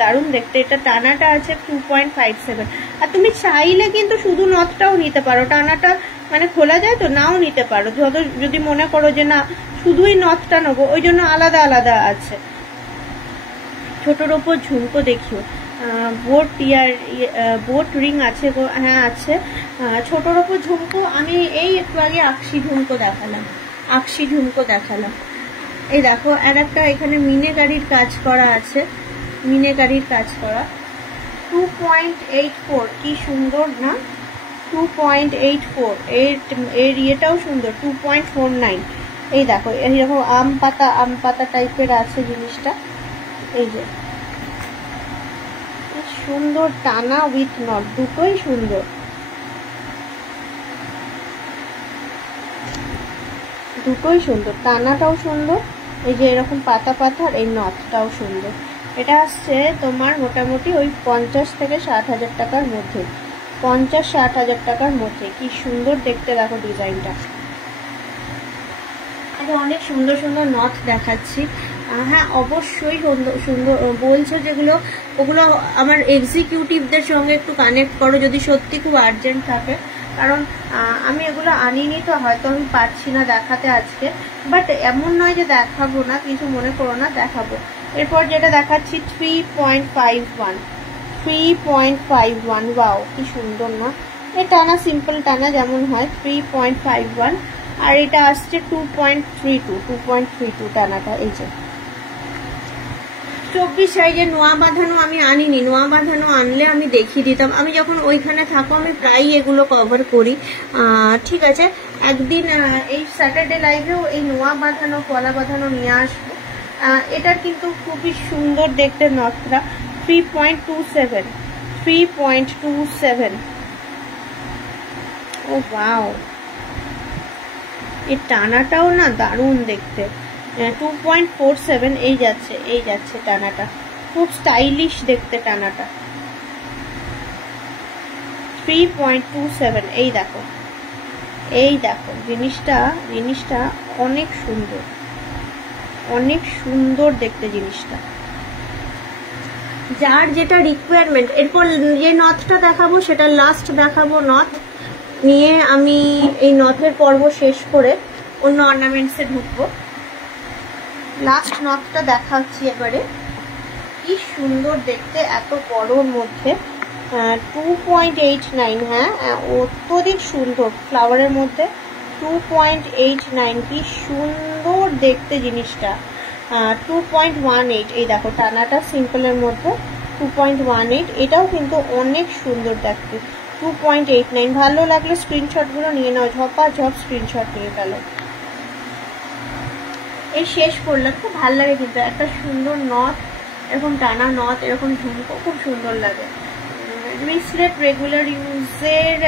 দারুণ দেখতে। এটা টানাটা আছে 2.57। আর তুমি চাইলে কিন্তু শুধু নথটাও নিতে পারো, টানাটা মানে খোলা যায় তো, নাও নিতে পারো। যদি মনে করো যে না শুধুই নথটা নেবো, ওই জন্য আলাদা আছে। ছোটোর ওপর ঝুমকো দেখিও, বোট রিং আছে গো, হ্যাঁ আছে। ছোটোর ওপর ঝুমকো আমি এই একটু আগে আকশি ঝুমকো দেখালাম। এই দেখো আর একটা এখানে মিনেকারির কাজ করা আছে, মিনেকারির কাজ করা 2.84, কি সুন্দর না, 2.84। এর ইয়েটাও সুন্দর, 2.49। এই দেখো এইরকম আম পাতা টাইপের আছে জিনিসটা। এই যে সুন্দর টানা উইথ নট, দুটোই সুন্দর, টানাটাও সুন্দর। এই যে এরকম পাতা আর এই নথটাও সুন্দর। এটা আসছে তোমার মোটামুটি ওই 50 থেকে 60,000 টাকার মধ্যে, 50-60,000 টাকার মধ্যে। কি সুন্দর দেখতে দেখো ডিজাইনটা। অনেক সুন্দর নথ দেখাচ্ছি। হ্যাঁ অবশ্যই সুন্দর বলছো যেগুলো, ওগুলো আমার এক্সিকিউটিভদের সঙ্গে একটু কানেক্ট করো যদি সত্যি খুব আর্জেন্ট থাকে, কারণ আমি এগুলো আনিনি তো হয়তো আমি পারছি না দেখাতে আজকে, বাট এমন নয় যে দেখাবো না, কিছু মনে করো না, দেখাবো। এরপর যেটা দেখাচ্ছি 3.51, ওয়াও কি সুন্দর না, এই টানা সিম্পল টানা যেমন হয় 3.51, আর এটা আসছে 2.32 টানাটা। এই যে 24 সাইজের নোয়া বাঁধানো আমি আনিনি, নোয়া বাঁধানো আনলে আমি দেখিয়ে দিতাম। আমি যখন ওইখানে থাকো আমি প্রায় এগুলো কভার করি। ঠিক আছে, একদিন এই স্যাটারডে লাইভেও এই নোয়া বাঁধানো পলা বাঁধানো নিয়ে আসবো। এটার কিন্তু খুবই সুন্দর দেখতে নথটা, 3.27। ও ওয়াও, এই টানাটাও না দারুণ দেখতে। 2.47 এই যাচ্ছে টানাটা, খুব স্টাইলিশ দেখতে টানাটা। 3.27 এই দেখো জিনিসটা অনেক সুন্দর দেখতে জিনিসটা। যার যেটা রিকোয়ারমেন্ট। এরপর যে নথটা দেখাবো সেটা লাস্ট দেখাবো, নথ নিয়ে আমি এই নথের পর্ব শেষ করে অন্য অর্নামেন্টসে ঢুকবো। লাস্ট নথটা দেখাচ্ছি এবারে, কি সুন্দর দেখতে, এত বড়োর মধ্যে 2.89। হ্যাঁ অত্যধিক সুন্দর ফ্লাওয়ারের মধ্যে 2.89, কি সুন্দর দেখতে জিনিসটা। 2.18 এই দেখো টানাটা সিম্পলের মধ্যে 2.18, এটাও কিন্তু অনেক সুন্দর দেখতে। 2.89 ভালো লাগলে স্ক্রিনশটগুলো নিয়ে নাও, ঝপাঝপ স্ক্রিনশট নিয়ে ফেলো। এই শেষ করলাম, খুব ভালো লাগে কিন্তু একটা সুন্দর নথ, এরকম টানা নথ, এরকম ঝুমকো খুব সুন্দর লাগে। ব্রেসলেট রেগুলার ইউজের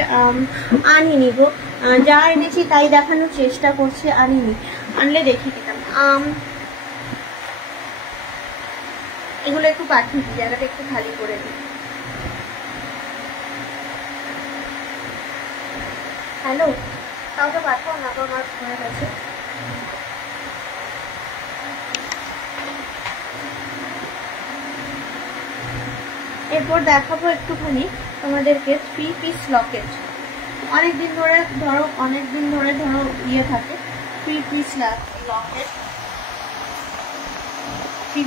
আনিনি গো, যা এনেছি তাই দেখানোর চেষ্টা করছি, আনিনি, আনলে দেখিয়ে দিতাম। এগুলো একটু পাঠিয়ে দিই, জায়গাটা একটু খালি করে দিই। হ্যালো, কাউকে পাঠাও না, আমার ফোনে গেছে। এরপর দেখাবো একটুখানি তোমাদেরকে 3 পিস লকেট। অনেকদিন ধরে ধরো ইয়ে থাকে 3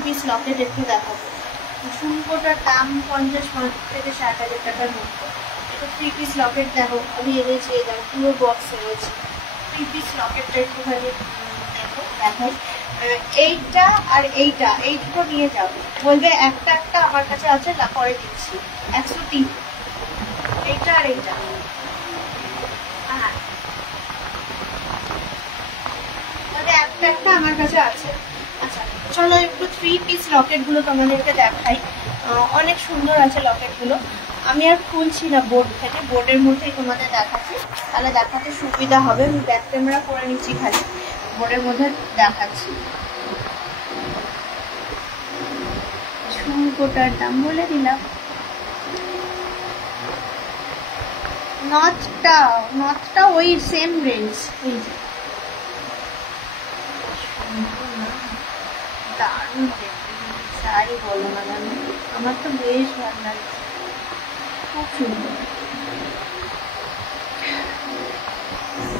পিস লকেট একটু দেখাবো। ঝুমকোটার দাম 50 থেকে 60,000 টাকার মধ্যে। এটা 3 পিস লকেট দেখো, আমি এনেছি, এই দেখো পুরো বক্স এনেছি। 3 পিস লকেটটা একটুখানি দেখো, দেখাই। এইটা আর এইটা, এই দুটো নিয়ে যাবো, বলবে একটা আমার কাছে আছে, না পরে দিচ্ছি। 103, এইটা আর এইটা। হ্যাঁ বলবে একটা আমার কাছে আছে। আচ্ছা চলো একটু 3 পিস লকেট গুলো তোমাদেরকে দেখাই। অনেক সুন্দর আছে লকেট গুলো। আমি আর খুলছি না বোর্ড থেকে, বোর্ডের মধ্যেই তোমাদের দেখাচ্ছি, তাহলে দেখাতে সুবিধা হবে। আমি ব্যাক ক্যামেরা করে নিচ্ছি, খালি বোর্ডের মধ্যে দেখাচ্ছি। ঝুমকোটার দাম বলে দিলাম। নথটা ওই সেম রেঞ্জ। এই যে দারুণ দেখতে, যাই বলো না জানো, আমার তো বেশ ভালো লাগছে, খুব সুন্দর।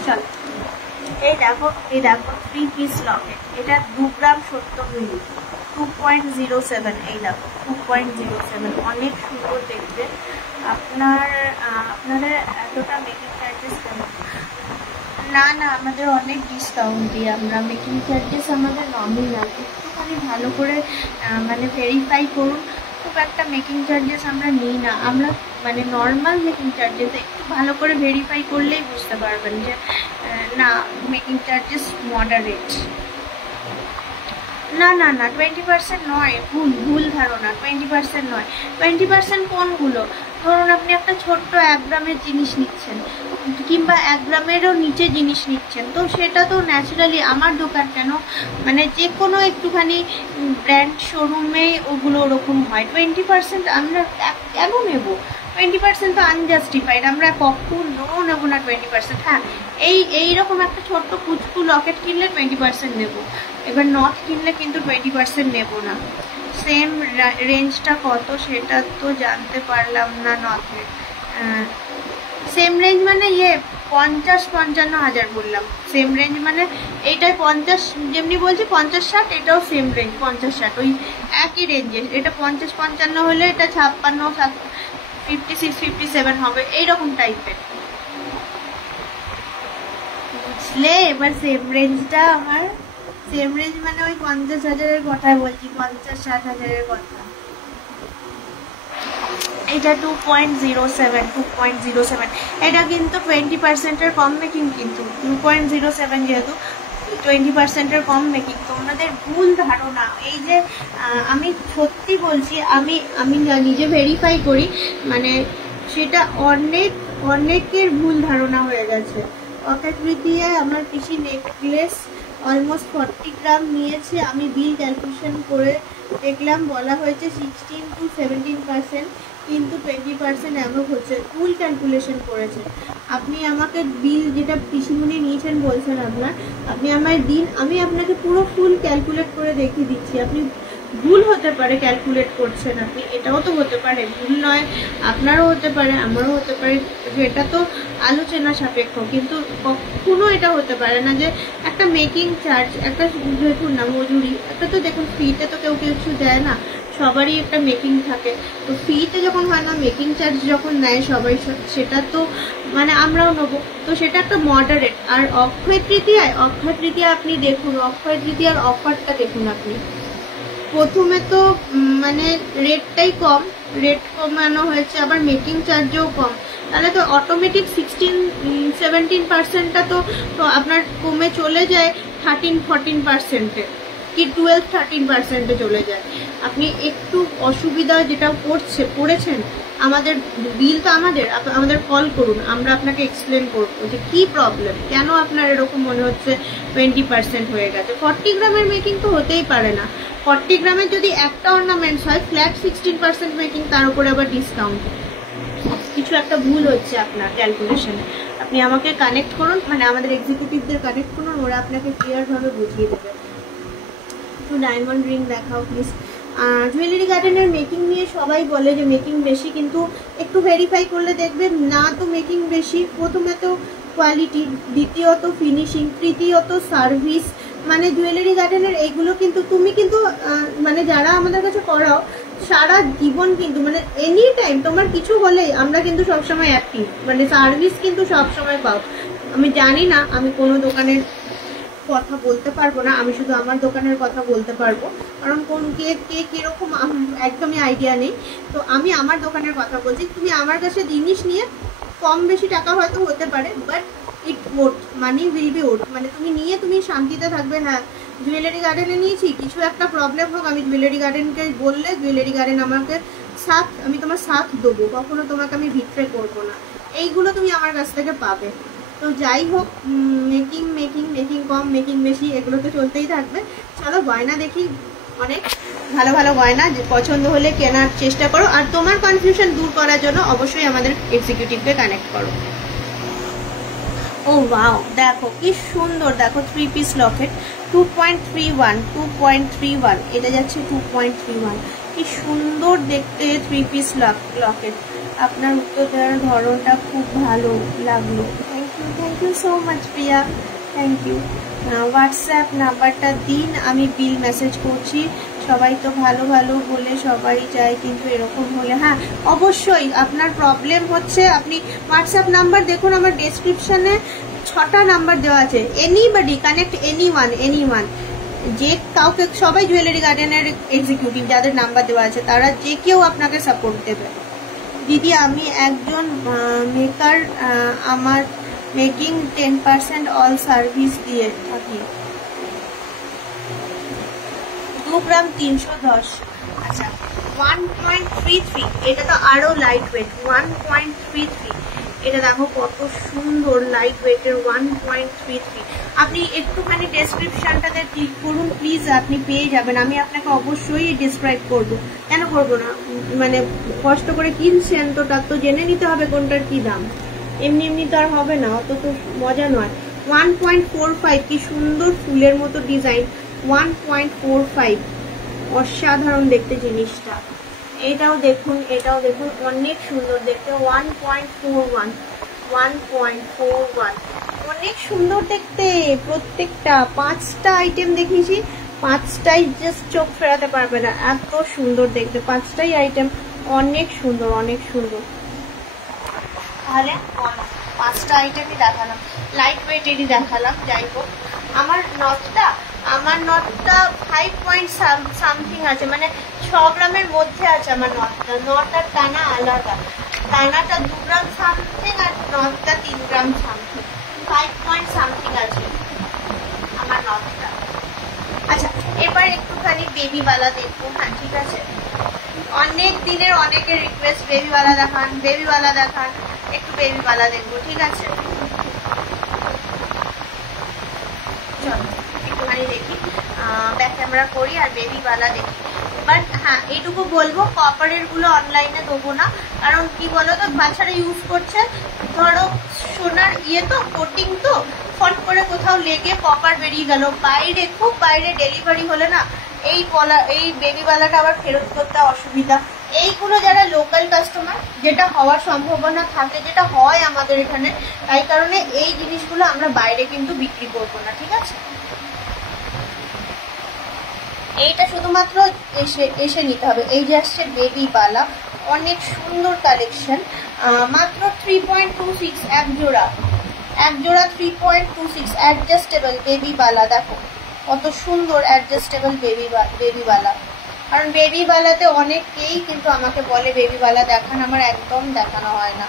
চলো এই দেখো 3 পিস লকেট। এটা 2 গ্রাম 70 মিলি, 2.07, এই দেখো 2.07, অনেক সুন্দর দেখতে। আপনারা এতটা মেকিং চার্জেস কেন? না না, আমাদের অনেক ডিসকাউন্ট দিই আমরা, মেকিং চার্জেস আমাদের নমিনাল, একটুখানি ভালো করে মানে ভেরিফাই করুন। খুব একটা মেকিং চার্জেস আমরা নিই না, আমরা মানে নর্মাল মেকিং চার্জেস একটু ভালো করে ভেরিফাই করলেই বুঝতে পারবেন যে না মেকিং চার্জেস মডারেট। না না না, 20% নয়, ভুল ধারণা, 20% নয়। 20% কোনগুলো? ধরুন আপনি একটা ছোট্ট 1 গ্রামের জিনিস নিচ্ছেন কিংবা 1 গ্রামেরও নিচে জিনিস নিচ্ছেন, তো সেটা তো ন্যাচারালি আমার দোকান কেন মানে যে কোনো একটুখানি ব্র্যান্ড শোরুমে ওগুলো ওরকম হয়। 20% আমরা কেন নেব? 20% তো আনজাস্টিফাইড, আমরা কখনো নেবো না 20%। হ্যাঁ, এইরকম একটা ছোট্ট পুচকু লকেট কিনলে 20% নেব, এবার নথ কিনলে কিন্তু 20% নেব না। সেম রেঞ্জটা কত সেটা তো জানতে পারলাম না নথের। সেম রেঞ্জ মানে 50-55 হাজার বললাম, সেম রেঞ্জ মানে এইটাই 50, যেমনি বলছি 50-60, এটাও সেম রেঞ্জ 50-60, ওই একই রেঞ্জে। এটা 50-55 হলে এটা 56, 56, 57 হবে, এইরকম টাইপের, বুঝলে? এবার সেম রেঞ্জটা আমার, সেম রেঞ্জ মানে ওই 50 হাজারের কথাই বলছি, 50-60 হাজারের কথা। এটা 2.07, এটা কিন্তু 20%-এর কম মেকিং, কিন্তু 2.07 যেহেতু 20%-এর কম মেকিং। তোমাদের ভুল ধারণা, এই যে আমি সত্যি বলছি, আমি নিজে ভেরিফাই করি, মানে সেটা অনেকের ভুল ধারণা হয়ে গেছে। অকাকৃতিয়ায় আমার পিসি নেকলেস অলমোস্ট 40 গ্রাম নিয়েছে, আমি বিল ক্যালকুলেশন করে দেখলাম, বলা হয়েছে 16-17%, কিন্তু 20% অ্যাভব হচ্ছে। ফুল ক্যালকুলেশন করেছে। আপনি আমাকে বিল যেটা পিসিমণি নিয়েছেন বলছেন আপনি আমায় দিন, আমি আপনাকে পুরো ফুল ক্যালকুলেট করে দেখিয়ে দিচ্ছি। আপনি ভুল হতে পারে ক্যালকুলেট করছেন, আপনি এটাও তো হতে পারে, ভুল নয়, আপনারও হতে পারে, আমারও হতে পারে, এটা তো আলোচনা সাপেক্ষ, কিন্তু কখনো এটা হতে পারে না যে একটা মেকিং চার্জ, একটা দেখুন না মজুরি, একটা তো দেখুন ফ্রিতে তো কেউ কিছু দেয় না, সবারই একটা মেকিং থাকে, তো ফ্রিতে যখন হয় না, মেকিং চার্জ যখন নেয় সবাই, সেটা তো মানে আমরাও নেবো, তো সেটা একটা মডারেট। আর অক্ষয় তৃতীয়া আপনি দেখুন, অক্ষয় তৃতীয়ার অফারটা দেখুন আপনি, প্রথমে তো মানে রেটটাই কম, রেট কমানো হয়েছে, আবার মেকিং চার্জও কম, তাহলে তো অটোমেটিক 16-17%টা তো আপনার কমে চলে যায় 13-14%-এ, কি 12-13%-এ চলে যায়। আপনি একটু অসুবিধা যেটা পড়েছেন, আমাদের বিল তো আমাদের কল করুন, আমরা আপনাকে এক্সপ্লেন করবো যে কি প্রবলেম, কেন আপনার এরকম মনে হচ্ছে 20% হয়ে গেছে। 40 গ্রামের মেকিং তো হতেই পারে না, 40 গ্রামের যদি একটা অর্নামেন্টস হয় ফ্ল্যাট 16% মেকিং, তার উপরে আবার ডিসকাউন্ট, কিছু একটা ভুল হচ্ছে আপনার ক্যালকুলেশনে। আপনি আমাকে কানেক্ট করুন, মানে আমাদের এক্সিকিউটিভদের কানেক্ট করুন, ওরা আপনাকে ক্লিয়ারভাবে বুঝিয়ে দেবে। একটু ডায়মন্ড রিং দেখাও প্লিজ। জুয়েলারি গার্ডেনের মেকিং নিয়ে সবাই বলে যে মেকিং বেশি, কিন্তু একটু ভেরিফাই করলে দেখবেন না তো মেকিং বেশি। প্রথমে তো কোয়ালিটি, দ্বিতীয়ত ফিনিশিং, তৃতীয়ত সার্ভিস, মানে জুয়েলারি গার্ডেনের এইগুলো কিন্তু তুমি কিন্তু মানে যারা আমাদের কাছে করাও সারা জীবন কিন্তু মানে এনি টাইম তোমার কিছু হলেই আমরা কিন্তু সবসময় অ্যাক্টিভ, মানে সার্ভিস কিন্তু সবসময় পাও। আমি জানি না, আমি কোনো দোকানের কথা বলতে পারবো না, আমি শুধু আমার দোকানের কথা বলতে পারবো, কারণ কোন কে কিরকম একদমই আইডিয়া নেই। তো আমি আমার দোকানের কথা বলছি, তুমি আমার কাছে জিনিস নিয়ে কম বেশি টাকা হয়তো হতে পারে, but it out, money will be out, মানে তুমি নিয়ে তুমি শান্তিতে থাকবে। হ্যাঁ, জুয়েলারি গার্ডেনে নিয়েছি, কিছু একটা প্রবলেম হোক, আমি জুয়েলারি গার্ডেনকে বললে জুয়েলারি গার্ডেন আমাকে আমি তোমার সাথ দেবো, কখনো তোমাকে আমি বিট্রে করবো না, এইগুলো তুমি আমার কাছ থেকে পাবে। তো যাই হোক, মেকিং কম মেকিং বেশি এগুলো তো চলতেই থাকবে। চলো গয়না দেখি, অনেক ভালো ভালো গয়না, পছন্দ হলে কেনার চেষ্টা করো, আর তোমার কনফিউশন দূর করার জন্য অবশ্যই আমাদের এক্সিকিউটিভকে কানেক্ট করো। ও ওয়াও, দেখো কি সুন্দর, দেখো 3 পিস লকেট 2.31, এটা যাচ্ছে 2.31, কি সুন্দর দেখতে 3 পিস লকেট। আপনার উত্তর দেওয়ার ধরনটা খুব ভালো লাগলো, thank you so much Priya, thank you. WhatsApp নাম্বারটা দিন, আমি বিল মেসেজ করছি, সবাই তো ভালো ভালো বলে সবাই চায়, কিন্তু এরকম হলে হ্যাঁ অবশ্যই আপনার প্রবলেম হচ্ছে। আপনি হোয়াটসঅ্যাপ নাম্বার দেখুন, আমার ডেসক্রিপশনে 6টা নাম্বার দেওয়া আছে। এনিবডি কানেক্ট এনিওয়ান, যে কাউকে, সবাই জুয়েলারি গার্ডেনের এক্সিকিউটিভ যাদের নাম্বার দেওয়া আছে তারা যে কেউ আপনাকে সাপোর্ট দেবে। দিদি আমি একজন মেকার, আমার মেকিং 10% অল সার্ভিস দিয়ে থাকি। 2 গ্রাম 310। আচ্ছা 1.33, এটা তো আরো লাইট ওয়েট। 1.33, এটা দেখো কত সুন্দর লাইট ওয়েটের 1.33। আপনি একটুখানি ডেসক্রিপশনটাতে ক্লিক করুন প্লিজ, আপনি পেয়ে যাবেন। আমি আপনাকে অবশ্যই ডিসক্রাইব করব, কেন করব না, মানে কষ্ট করে কিনছেন তো তার তো জেনে নিতে হবে কোনটার কি দাম। এমনি এমনি তো আর হবে না, অত তো মজা নয়। 1.45, কি সুন্দর ফুলের মতো ডিজাইন। 1.45, অসাধারণ দেখতে জিনিসটা। এটাও দেখুন, এটাও দেখুন, অনেক সুন্দর দেখতে। 1.41, অনেক সুন্দর দেখতে প্রত্যেকটা। 5টা আইটেম দেখিয়েছি, 5টাই জাস্ট চোখ ফেরাতে পারবে না, এত সুন্দর দেখতে 5টাই আইটেম। অনেক সুন্দর, অনেক সুন্দর। তাহলে 5টা আইটেমই দেখালাম, লাইট ওয়েটেরই দেখালাম। যাই হোক, আমার নটটা 5 পয়েন্ট সামথিং আছে, মানে 6 গ্রামের মধ্যে আছে আমার নটটা। নটার টানা আলাদা, টানাটা 2 গ্রাম সামথিং আর নটটা 3 গ্রাম সামথিং। 5 পয়েন্ট সামথিং আছে আমার নটটা। আচ্ছা এবার একটুখানি বেবিওয়ালা দেখবো। হ্যাঁ ঠিক আছে, অনেক দিনের অনেকের রিকোয়েস্ট বেবিওয়ালা দেখান, বেবিওয়ালা দেখান, একটু বেবিওয়ালা দেখবো। ঠিক আছে চলো একটুখানি দেখি, ব্যাক ক্যামেরা করি আর বেবিওয়ালা দেখি। বাট হ্যাঁ এইটুকু বলবো, কপারের গুলো অনলাইনে দেবো না, কারণ কি বলো তো বাচ্চারা ইউজ করছে, ধরো সোনার ইয়ে তো কোটিং তো, ফট করে কোথাও লেগে কপার বেরিয়ে গেল, বাইরে খুব বাইরে ডেলিভারি হলে না এই বেবিওয়ালাটা আবার ফেরত করতে অসুবিধা। এইগুলো যারা লোকাল কাস্টমার, যেটা হওয়ার সম্ভাবনা থাকে, যেটা হয় আমাদের এখানে, তাই কারণে এই জিনিসগুলো আমরা বাইরে কিন্তু বিক্রি করবো না। ঠিক আছে, এইটা শুধুমাত্র এসে নিতে হবে। এই যে আসছে বেবিওয়ালা, অনেক সুন্দর কালেকশন, মাত্র 3.26 এক জোড়া 3.26 অ্যাডজাস্টেবল বেবিওয়ালা। দেখো কত সুন্দর অ্যাডজাস্টেবল বেবিওয়ালা। কারণ বেবিওয়ালাতে অনেকেই কিন্তু আমাকে বলে বেবিওয়ালা দেখান, আমার একদম দেখানো হয় না।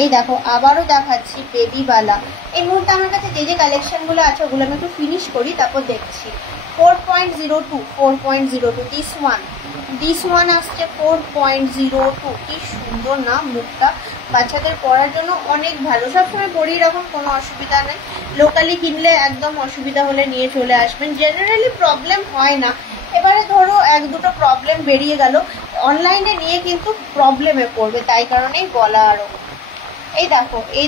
এই দেখো আবারও দেখাচ্ছি বেবিওয়ালা। এই মুহূর্তে আমার কাছে যে কালেকশনগুলো আছে ওগুলো আমি একটু ফিনিশ করি, তারপর দেখছি। 4.02 দিস ওয়ান আসছে 4.02। কি সুন্দর না মুখটা, বাচ্চাদের পরার জন্য অনেক ভালো। সবসময় পরিয়ে রাখুন, কোনো অসুবিধা নেই। লোকালি কিনলে একদম অসুবিধা হলে নিয়ে চলে আসবেন, জেনারেলি প্রবলেম হয় না। এবারে ধরো 1-2টো প্রবলেম বেরিয়ে গেল, অনলাইনে নিয়ে কিন্তু প্রবলেমে পড়বে, তাই কারণেই বলা আরো। এই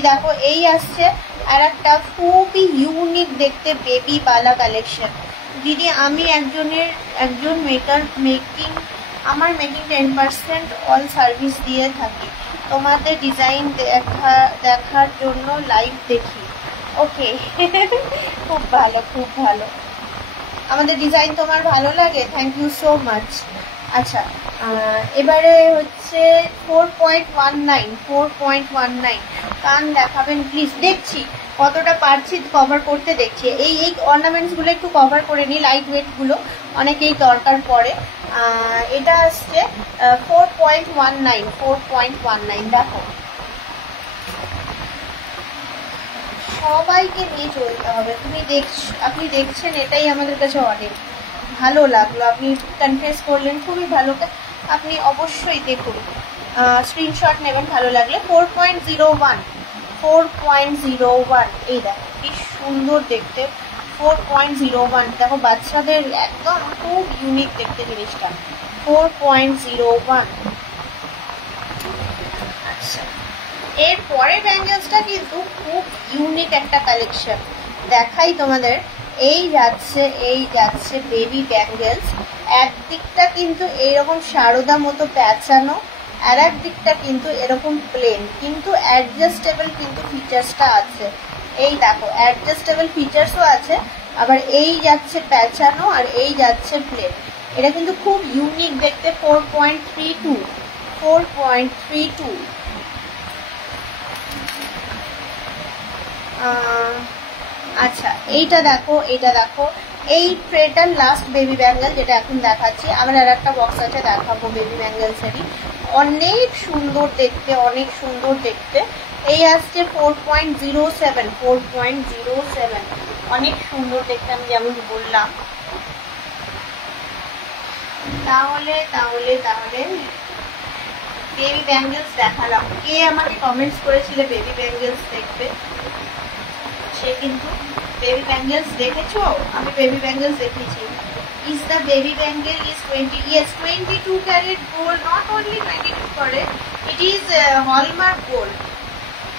দেখো এই আসছে আর একটা খুবই ইউনিক দেখতে বেবিওয়ালা কালেকশন। দিদি আমি একজন আমার মেকিং 10% অল সার্ভিস দিয়ে থাকি, তোমাদের ডিজাইন দেখার জন্য লাইভ দেখি। ওকে খুব ভালো, খুব ভালো। আমাদের ডিজাইন তোমার ভালো লাগে, থ্যাংক ইউ সো মাচ। আচ্ছা এবারে হচ্ছে 4.19 কান দেখাবেন প্লিজ। দেখছি কতটা পারছি কভার করতে, দেখছি। এই অর্নামেন্টসগুলো একটু কভার করে নিই, লাইট ওয়েটগুলো অনেকেই দরকার পড়ে। এটা আসছে 4.19। দেখো সবাইকে নিয়ে চলতে হবে। আপনি দেখছেন, এটাই আমাদের কাছে অনেক ভালো লাগলো। আপনি কনফেস করলেন, খুবই ভালো। আপনি অবশ্যই দেখুন, স্ক্রিনশট নেবেন ভালো লাগলে। 4.01। এই দেখো কি সুন্দর দেখতে, 4.01। দেখো বাচ্চাদের একদম খুব ইউনিক দেখতে জিনিসটা। 4.01। আচ্ছা এর পরের ব্যাঙ্গেলসটা কিন্তু খুব ইউনিক একটা কালেকশন, দেখাই তোমাদের। এই যাচ্ছে বেবি ব্যাঙ্গেলস। একদিকটা কিন্তু এইরকম সারদা মতো প্যাঁচানো, আর এক দিকটা কিন্তু এরকম প্লেন, কিন্তু অ্যাডজাস্টেবল কিন্তু ফিচার্সটা আছে। এই দেখো অ্যাডজাস্টেবল ফিচার্সও আছে, আবার এই যাচ্ছে প্যাঁচানো আর এই যাচ্ছে প্লেন। এটা কিন্তু খুব ইউনিক দেখতে। 4.32 4.32। আচ্ছা এইটা দেখো, এটা দেখো, এই ট্রেটার লাস্ট বেবি ব্যাঙ্গেল যেটা এখন দেখাচ্ছি। আবার আর একটা বক্স আছে দেখাবো বেবি ব্যাঙ্গেলসেরই, অনেক সুন্দর দেখতে, অনেক সুন্দর দেখতে। এই আসছে 4.07 4.07, অনেক সুন্দর দেখতে আমি যেমন বললাম। তাহলে তাহলে তাহলে বেবি ব্যাঙ্গেলস দেখালাম। কে আমাকে কমেন্টস করেছিল বেবি ব্যাঙ্গেলস দেখবে, সে কিন্তু বেবি ব্যাঙ্গেলস দেখেছো? আমি বেবি ব্যাঙ্গেলস দেখেছি। Is the baby bangle is 20? Yes, 22 carat gold. Not only 22 carat, it is hallmark gold,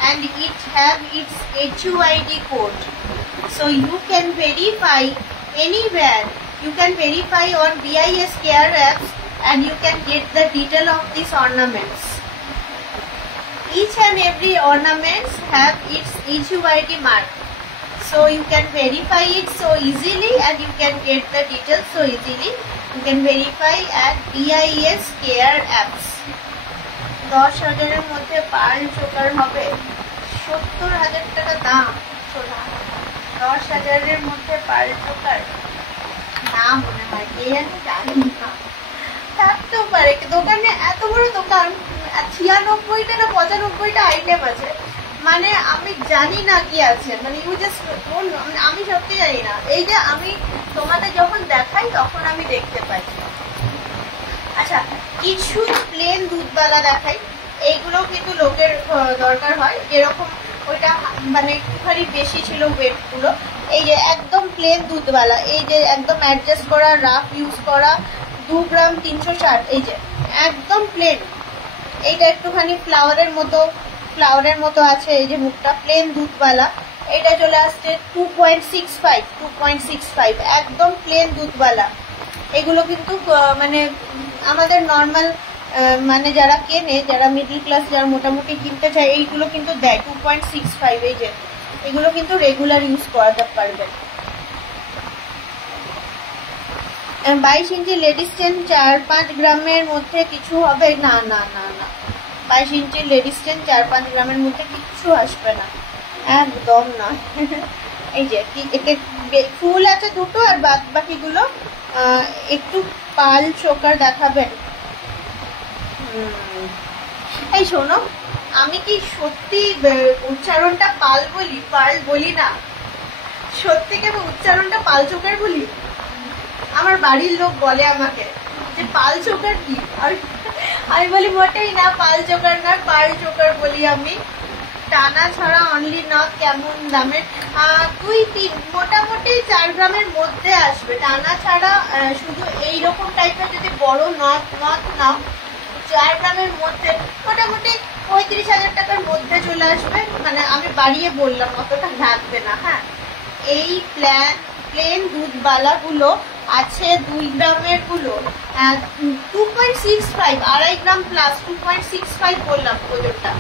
and it have its HUID code. So you can verify anywhere. You can verify on BIS care apps, and you can get the detail of these ornaments. Each and every ornaments have its HUID mark. So you can verify it so easily, and you can get the details so easily. You can verify at BIS care apps. 10,000 মধ্যে pearl choker হবে, 70,000 টাকা দাম সোনা। 10,000 মধ্যে pearl choker না মনে হয়, কে জানি না, থাকতেও পারে। দোকানে এত বড় দোকান, 96টা না 95টা আইটেম আছে, মানে আমি জানি না কি আছে, মানে ইউ জাস্ট আমি সত্যি জানি না। এই যে আমি তোমাদের যখন দেখাই তখন আমি দেখতে পাই। আচ্ছা কিছু প্লেন দুধওয়ালা দেখাই, এইগুলো কিন্তু লোকের দরকার হয়, যেরকম ওইটা মানে একটুখানি বেশি ছিল ওয়েটগুলো। এই যে একদম প্লেন দুধওয়ালা, এই যে একদম অ্যাডজাস্ট করা, রাফ ইউজ করা, 2 গ্রাম 360, এই যে একদম প্লেন। এইটা একটুখানি ফ্লাওয়ারের মতো আছে, এই যে মুখটা প্লেন দুধওয়ালা। এটা চলে আসছে 2.65 একদম প্লেন দুধওয়ালা। এগুলো কিন্তু মানে আমাদের নর্মাল মানে যারা কেনে, যারা মিডল ক্লাস, যারা মোটামুটি কিনতে চায়, এইগুলো কিন্তু দেয় 2.65। এই যে এগুলো কিন্তু রেগুলার ইউজ করাতে পারবেন। 22 ইঞ্চি লেডিস চেন 4-5 গ্রামের মধ্যে কিছু হবে না, না না না, 22 ইঞ্চি লেডিস চেন 4-5 গ্রামের মধ্যে কিচ্ছু আসবে না, একদম না। এই যে ফুল আছে দুটো, আর বাদ বাকিগুলো একটু পাল চোকার দেখাবেন। এই শোনো, আমি কি সত্যি উচ্চারণটা পাল বলি, পার্ল বলি না? সত্যি কি উচ্চারণটা পাল চোকার বলি? আমার বাড়ির লোক বলে আমাকে যে পাল চোকার কি, আর আমি বলি মোটেই না, পাল চোকার না, পার্ল চোকার বলি আমি। টানা ছাড়া অনলি নথ কেমন দামের? 2-3 মোটামুটি 4 গ্রামের মধ্যে আসবে টানা ছাড়া। শুধু এইরকম টাইপের যদি বড় নথ নাও 4 গ্রামের মধ্যে মোটামুটি 35,000 টাকার মধ্যে চলে আসবে। মানে আমি বাড়িয়ে বললাম, অতটা লাগবে না। হ্যাঁ, এই প্লেন দুধওয়ালাগুলো আছে 2 গ্রামের গুলো 2.65, 2.5 গ্রাম প্লাস 2.65 বললাম ওজনটা,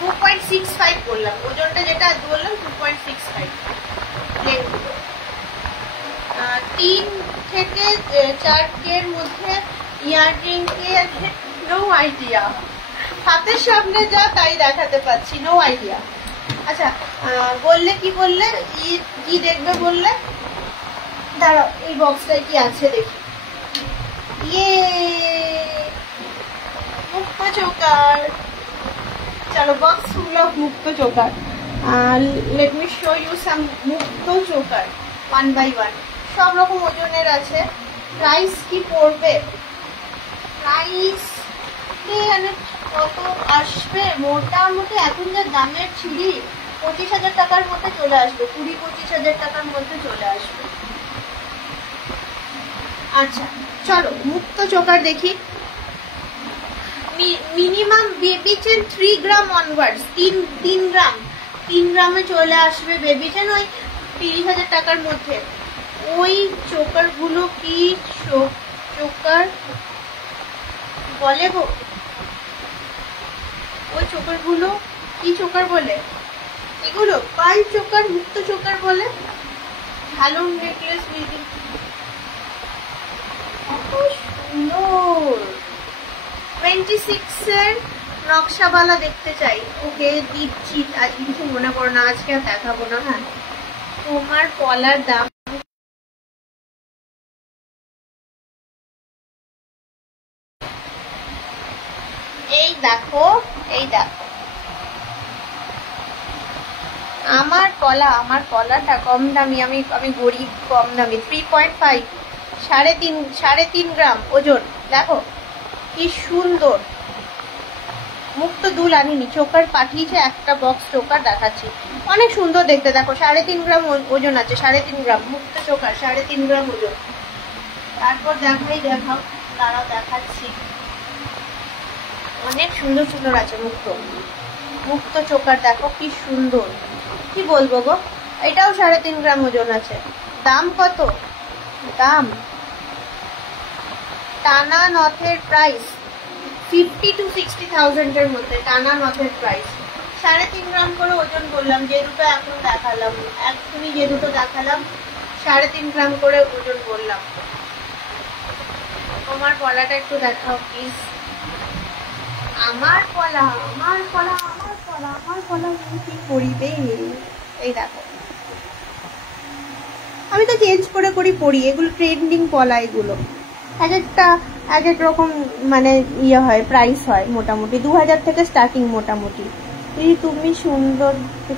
2.65 বললাম ওজনটা, যেটা বললাম 2.65 প্লেন গুলো। 3 থেকে 4 মধ্যে ইয়াররিং নো আইডিয়া, হাতের সামনে যা তাই দেখাতে পাচ্ছি, নো আইডিয়া। আচ্ছা বললে কি বললে, কি দেখবে বললে? দাঁড়াও এই বক্সটায় কি আছে দেখি। ইয়ে মুক্ত চোকার, চলো বক্স ফুল অফ মুক্ত choker. Let me show you some মুক্ত চোকার 1 by 1, সব রকম ওজনের আছে। প্রাইস কি পড়বে? প্রাইস কত আসবে? মোটামুটি এখন যে দামের ছিঁড়ি 25,000 টাকার মধ্যে চলে আসবে, 20-25,000 টাকার মধ্যে চলে আসবে। আচ্ছা চলো মুক্ত চোকার দেখি। মিনিমাম বেবি চেন 3 গ্রাম অনওয়ার্ডস, 3 গ্রামে চলে আসবে বেবি চেন, ওই 30,000 টাকার মধ্যে। ওই চোকার গুলো কি চোকার বলে গো? ওই চোকার গুলো কি চোকার বলে? এগুলো পাল চোকার, মুক্ত চোকার বলে। ভালো নেকলেস 96 এর নকশাওয়ালা দেখতে চাই। ওকে দিচ্ছি, আজকে কিছু মনে করো না, আজকে আর দেখাবো না। হ্যাঁ, তোমার পলার দাম এই দেখো, এই দেখো আমার কলাটা কম দামি, আমি গরিব, কম দামি। 3.5, 3.5 গ্রাম ওজন। দেখো কি সুন্দর। মুক্ত দুল আনিনি, চোকার পাঠিয়েছে একটা বক্স চোকার, দেখাচ্ছি অনেক সুন্দর দেখতে। দেখো 3.5 গ্রাম ওজন আছে, 3.5 গ্রাম মুক্ত চোকার, 3.5 গ্রাম ওজন। তারপর দেখাও, তারাও দেখাচ্ছি। অনেক সুন্দর সুন্দর আছে মুক্ত চোকার। দেখো কি সুন্দর, কি বলবো গো। এটাও 3.5 গ্রাম ওজন আছে। দাম কত? দাম টানা নথের প্রাইস 50 to 60,000 এর মধ্যে। টানা নথের প্রাইস 3.5 গ্রাম করে ওজন বললাম, যে দুটো এখন দেখালাম, এখনই যে দুটো দেখালাম 3.5 গ্রাম করে ওজন বললাম। তোমার পলাটা একটু দেখাও প্লিজ। আমার পলা কি করিবে। এই দেখো, আমি তো চেঞ্জ করে পরি, এগুলো ট্রেন্ডিং পলা। এগুলো এক এক রকম মানে ইয়ে হয়, প্রাইস হয়। মোটামুটি 2000 থেকে স্টার্টিং মোটামুটি। তুমি সুন্দর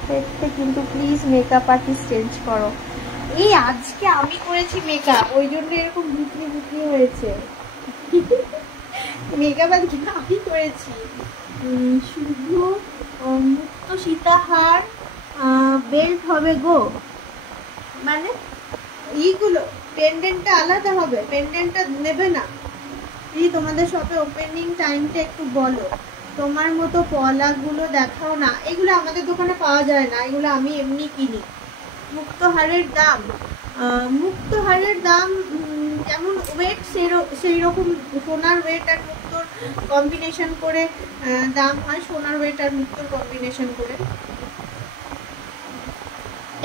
দেখতে, কিন্তু প্লিজ মেকআপ আর্টিস্ট চেঞ্জ করো। এই আজকে আমি করেছি মেকআপ, ওই জন্য এরকম বিক্রি হয়েছে। মেকআপ আজকে আমি করেছি। শুধু মুক্ত সীতাহার বেল্ট হবে গো, মানে এইগুলো পেন্ডেন্টটা আলাদা হবে, পেন্ডেন্টটা নেবে না। তোমাদের শপে ওপেনিং টাইমটা একটু বলো। তোমার মতো পলাগুলো দেখাও না, এগুলো আমাদের দোকানে পাওয়া যায় না, এগুলো আমি এমনি কিনি। মুক্তহারের দাম যেমন ওয়েট সেই রকম সোনার ওয়েট আর মুক্তোর কম্বিনেশন করে দাম হয়, সোনার ওয়েট আর মুক্তোর কম্বিনেশন করে।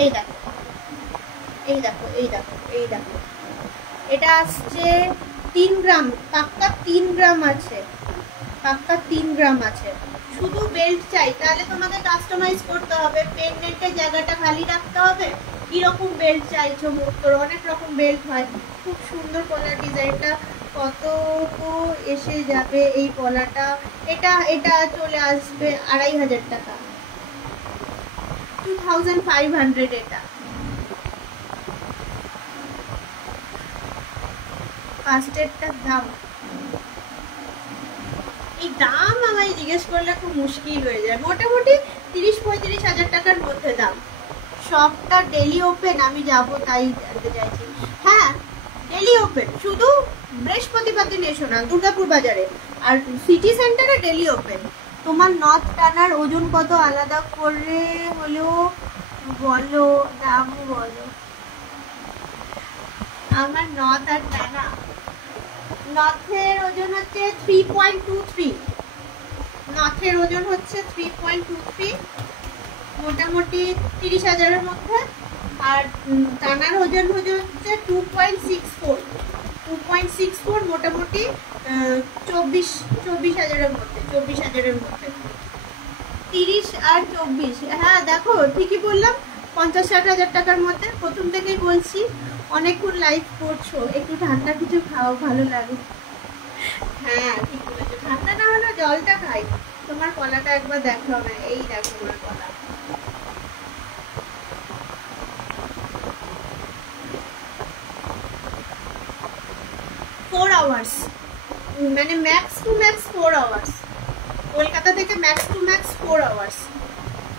এই দেখো এটা আসছে 3 গ্রাম, পাক্কা 3 গ্রাম আছে। শুধু বেল্ট চাই, তাহলে তোমাদের কাস্টমাইজ করতে হবে, পেন্ডেন্টের জায়গাটা খালি রাখতে হবে। কিরকম বেল্ট চাইছো মুক্তোর, অনেক রকম বেল্ট হয়। খুব সুন্দর পলার ডিজাইনটা, কত তো এসে যাবে এই পলাটা। এটা চলে আসবে 2500 টাকা, 2500 এটা। ফার্স্টেরটার দাম, এই দাম আমায় জিজ্ঞেস করলে খুব মুশকিল হয়ে যায়। মোটামুটি 30-35 হাজার টাকার মধ্যে দাম। শপটা ডেলি ওপেন, আমি যাব তাই জানতে চাইছি। হ্যাঁ ডেলি ওপেন, শুধু বৃহস্পতিবার দিন এসো না, দুর্গাপুর বাজারে। আর সিটি সেন্টারে ডেলি ওপেন। তোমার নথ টানার ওজন কত আলাদা করে হলেও বলো, দাম বলো। আমার নথ আর টানা, নথের ওজন হচ্ছে 3.23, নথের ওজন হচ্ছে 3.23, মোটামুটি 30,000-এর মধ্যে। আর টানার ওজন হচ্ছে 2.64, মোটামুটি 24,000-এর মধ্যে। 30 আর 24, হ্যাঁ দেখো ঠিকই বললাম, 50-60 হাজার টাকার মধ্যে। প্রথম থেকেই বলছি, অনেকক্ষণ লাইভ করছো, একটু ঠান্ডা কিছু খাও, ভালো লাগে। হ্যাঁ ঠিক বলেছো, ঠান্ডা না হলে জলটা খাই। তোমার কলাটা একবার দেখাও না, এই দেখো আমার কলা। মানে max to max 4 hours, Kolkata থেকে ম্যাক্স টু ম্যাক্স 4 আওয়ার্স।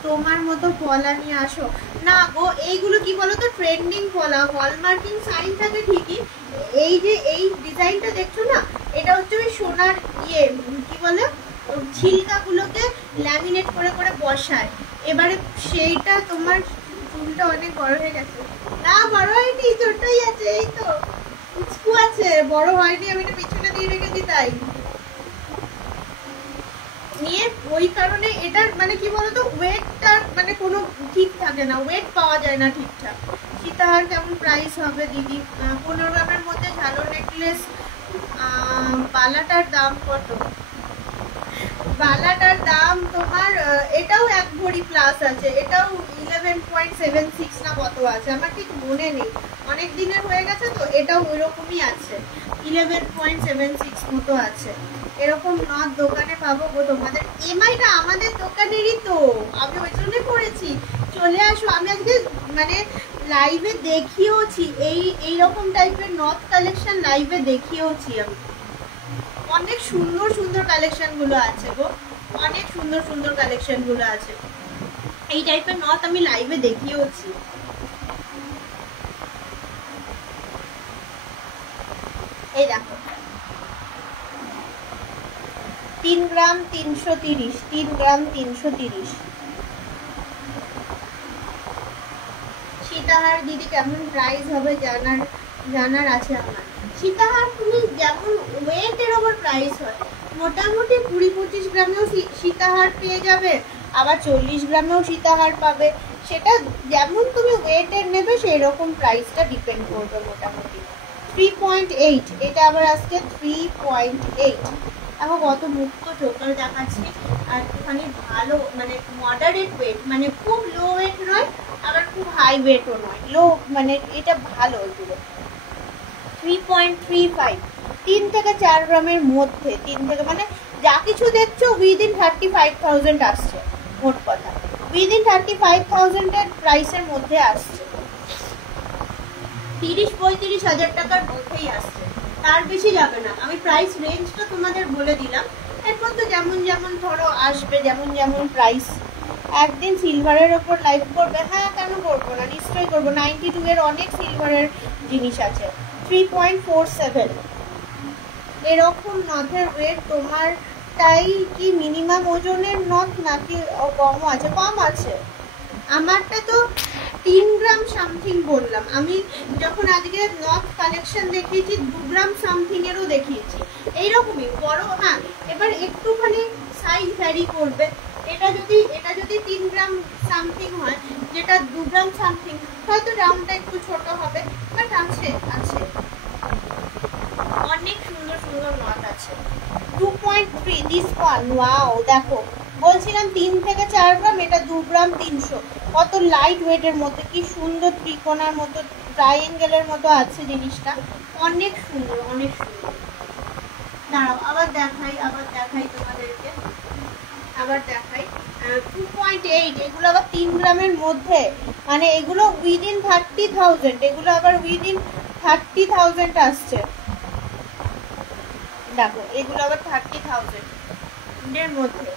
তোমার মতো পলা নিয়ে আসো না গো। এইগুলো কি বলতো, ট্রেন্ডিং পলা, হলমার্কিং সাইন থাকে ঠিকই। এই যে এই ডিজাইনটা দেখছো না, এটা হচ্ছে ওই সোনার কি বলে, ছিলকাগুলোকে ল্যামিনেট করে করে বসায়। এবারে সেইটা, তোমার চুলটা অনেক বড় হয়ে গেছে না? বড় হয়নি, ছোটই আছে, এই তো উঁচু আছে, বড় হয়নি। আমি এটা পিছনে দিয়ে রেখেছি তাই নিয়ে, ওই কারণে এটার মানে কি বলতো, ওয়েটটা মানে কোনো ঠিক থাকে না, ওয়েট পাওয়া যায় না ঠিকঠাক। সীতাহার কেমন প্রাইস হবে দিদি? 15 গ্রামের মধ্যে ঝালো নেকলেস, বালাটার দাম কত? বালাটার দাম তোমার এটাও 1 ভরি প্লাস আছে, এটাও 11.76 না কত আছে, আমার ঠিক মনে নেই, অনেক দিনের হয়ে গেছে তো। এটাও ওই রকমই আছে, 11.76 মতো আছে। এরকম নথ দোকানে পাবো গো তোমাদের। এমআইটা আমাদের দোকানেরই তো, আমি ওই জন্যই করেছি। চলে আসো, আমি আজকে মানে লাইভে দেখিয়েওছি, এইরকম টাইপের নথ কালেকশন লাইভে দেখিয়েওছি আমি। অনেক সুন্দর সুন্দর কালেকশন গুলো আছে গো, অনেক সুন্দর সুন্দর কালেকশন গুলো আছে। এই টাইপের নথ আমি লাইভে দেখিয়েওছি। এই দেখো 3 গ্রাম 330, 3 গ্রাম 330। সীতাহার দিদি কেমন প্রাইস হবে জানার আছে আমার। সীতাহার তুমি যেমন ওয়েটের ওপর প্রাইস হয়, মোটামুটি 20-25 গ্রামেও সীতাহার পেয়ে যাবে, আবার 40 গ্রামেও সীতাহার পাবে। সেটা যেমন তুমি ওয়েটের নেবে সেই রকম প্রাইসটা ডিপেন্ড করবে। মোটামুটি 3.8, এটা আবার আসছে 3.8। এখন কত মুক্ত চোকার দেখাচ্ছি, আর একটুখানি ভালো মানে মডারেট ওয়েট, মানে খুব লো ওয়েট নয় আবার খুব হাই ওয়েটও নয়, লো মানে এটা ভালো। এগুলো 3.35, 3 থেকে 4 গ্রামের মধ্যে, 3 থেকে মানে যা কিছু দেখছো উইদিন 35,000 আসছে। মোট কথা উইদিন 35,000 এর প্রাইসের মধ্যে আসছে, 30-35 হাজার টাকার মধ্যেই আসছে, তার বেশি যাবে না। আমি প্রাইস রেঞ্জটা তোমাদের বলে দিলাম, এরপর তো যেমন যেমন ধরো আসবে, যেমন যেমন প্রাইস। একদিন সিলভারের ওপর লাইভ করবে? হ্যাঁ, কেন করবো না, নিশ্চয়ই করবো। 92 এর অনেক সিলভারের জিনিস আছে। 3.47 এরকম নথের ওয়েট তোমার তাই কি মিনিমাম ওজনের নথ নাকি কম আছে? কম আছে। আমারটা তো 3 গ্রাম সামথিং বললাম আমি, যখন আজকে নথ কালেকশন দেখিয়েছি 2 গ্রাম সামথিং এরও দেখিয়েছি, এইরকমই বড়। হ্যাঁ, এবার একটুখানি সাইজ ভ্যারি করবে। এটা যদি 3 গ্রাম সামথিং হয়, যেটা 2 গ্রাম সামথিং, হয়তো রাউন্ডটা একটু ছোট হবে, বাট আছে অনেক সুন্দর সুন্দর নথ আছে। 2.3 দিস ওয়ান, ওয়াও দেখো বলছিলাম 3 থেকে 4 গ্রাম, এটা 2 গ্রাম 300। কত লাইট ওয়েটের মধ্যে, কি সুন্দর ত্রিকোণার মতো, ট্রাইঙ্গেলের মতো আছে জিনিসটা, অনেক সুন্দর অনেক সুন্দর। দাঁড়াও আবার দেখাই তোমাদেরকে, আবার দেখাই। 2.8, এগুলো আবার 3 গ্রামের মধ্যে, মানে এগুলো উইদিন 30,000, এগুলো আবার উইদিন 30,000 আসছে। দেখো এগুলো আবার 30,000 এর মধ্যে,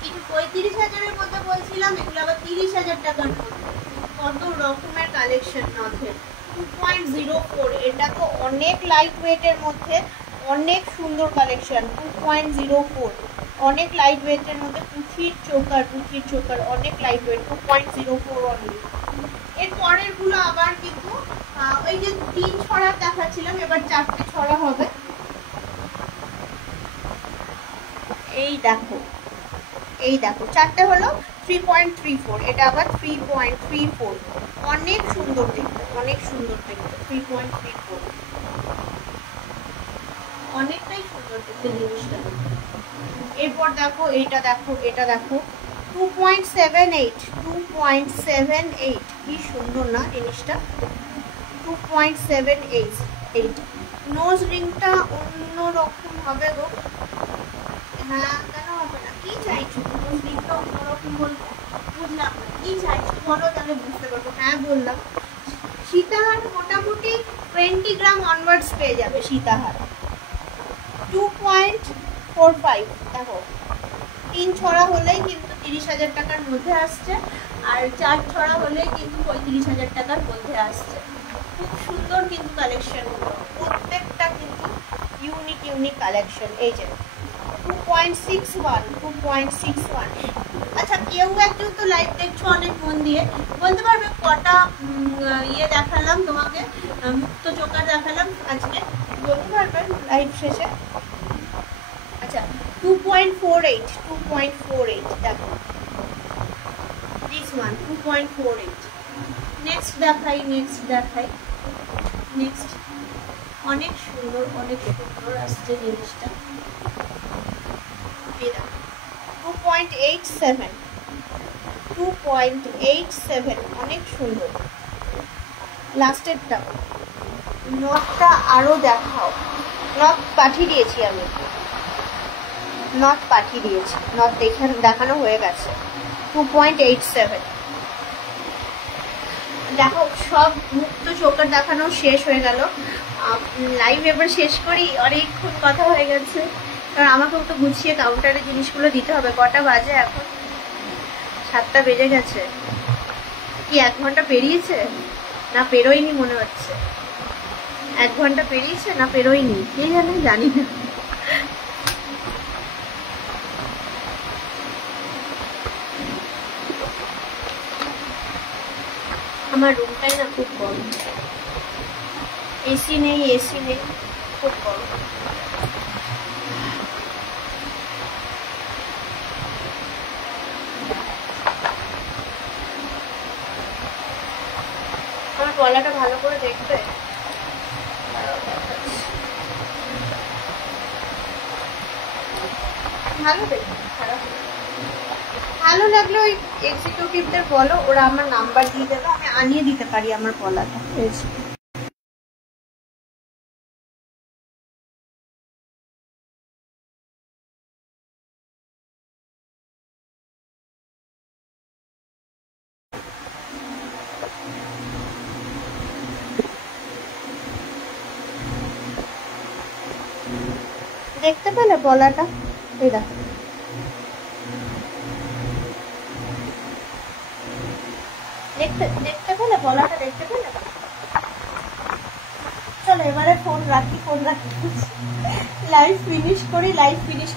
কিন্তু 35,000-এর মধ্যে বলছিলাম, এগুলো আবার 30,000 টাকার মধ্যে। কত রকমের কালেকশন নথের। 2.04, এটা তো অনেক লাইট ওয়েটের মধ্যে, অনেক সুন্দর কালেকশন। 2.04 অনেক লাইট ওয়েটের মধ্যে, পুঁথির চোকার অনেক লাইট ওয়েট। 2.04 অনলি। এর পরের গুলো আবার কিন্তু ওই যে 3 ছড়া দেখাচ্ছিলাম, এবার 4টে ছড়া হবে। এই দেখো 4টে হলো 3.34, এটা আবার 3.34, অনেক সুন্দর দেখতে, 3.34 অনেকটাই সুন্দর দেখতে জিনিসটা। এরপর দেখো এটা দেখো 2.78, কি সুন্দর না জিনিসটা। 2.78, নোজ রিংটা অন্যরকম হবে গো। হ্যাঁ, কেন হবে না? কি চাইছো? নোজ রিংটা অন্যরকম বলবো, বুঝলাম না কি চাইছো বলো, তাহলে বুঝতে পারবো। হ্যাঁ বললাম, সীতাহার মোটামুটি 20 গ্রাম অনওয়ার্ডস পেয়ে যাবে সীতাহার। 2.45 দেখো, 3 ছড়া হলেই কিন্তু 30,000 টাকার মধ্যে আসছে, আর 4 ছড়া হলেই কিন্তু 35,000 টাকার মধ্যে আসছে। খুব সুন্দর কিন্তু কালেকশন, প্রত্যেকটা কিন্তু ইউনিক কালেকশন। এই যে 2.61। আচ্ছা, কেউ একজন তো লাইভ দেখছো অনেক মন দিয়ে, বলতে পারবে কটা ইয়ে দেখালাম তোমাকে, মুক্ত চোখা দেখালাম আজকে, বলতে পারবেন লাইভ শেষে? আচ্ছা, 2.48 দেখো, দিস ওয়ান 2.48। নেক্সট দেখাই, অনেক সুন্দর আসছে জিনিসটা। 2.87 2.87 অনেক সুন্দর। লাস্টেরটা নথটা আরো দেখাও। নথ পাঠিয়ে দিয়েছি আমি, নথ পাঠিয়ে দিয়েছি, নথ দেখানো হয়ে গেছে। 2.87 দেখো। সব মুক্ত চোখের দেখানো শেষ হয়ে গেল। লাইভ এবার শেষ করি, অনেকক্ষণ কথা হয়ে গেছে, কারণ আমাকেও তো গুছিয়ে কাউন্টারে জিনিসগুলো দিতে হবে। কটা বাজে এখন? 7টা বেজে গেছে। কি 1 ঘন্টা পেরিয়েছে? না পেরোয়নি মনে হচ্ছে। 1 ঘন্টা পেরিয়েছে না পেরোয়নি, কে জানে, জানি না। আমার রুমটাই না খুব গরম, এসি নেই, এসি নেই, খুব গরম। আমার গলাটা ভালো করে দেখবে, ভালো দেখবে, খারাপ ভালো লাগলে ওই এক্সিকিউটিভদের বলো, ওরা আমার নাম্বার দিয়ে দেবে, আমি আনিয়ে দিতে পারি আমার গলাটা। দেখতে পেলে গলাটা? এই দেখো, দেখতে পেলে গলাটা? দেখতে পেলে? চলো এবারে ফোন রাখি, লাইভ ফিনিশ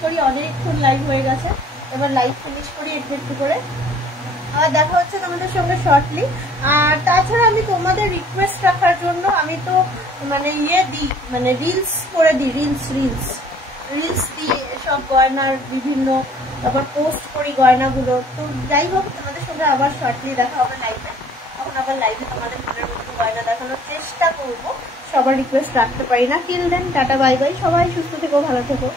করি, অনেকক্ষণ লাইভ হয়ে গেছে, এবার লাইভ ফিনিশ করি একটু একটু করে। আর দেখা হচ্ছে তোমাদের সঙ্গে শর্টলি। আর তাছাড়া আমি তোমাদের রিকোয়েস্ট রাখার জন্য আমি তো মানে দিই, মানে রিলস করে দিই, রিলস দিয়ে সব গয়নার বিভিন্ন, তারপর পোস্ট করি গয়নাগুলো। তো যাই হোক, তোমাদের সঙ্গে আবার শর্টলি দেখা হবে লাইভে, তখন আবার লাইভে তোমাদের মনের মতো গয়না দেখানোর চেষ্টা করবো। সবার রিকোয়েস্ট রাখতে পারি না। Till then tata bye bye, সবাই সুস্থ থেকো, ভালো থেকো।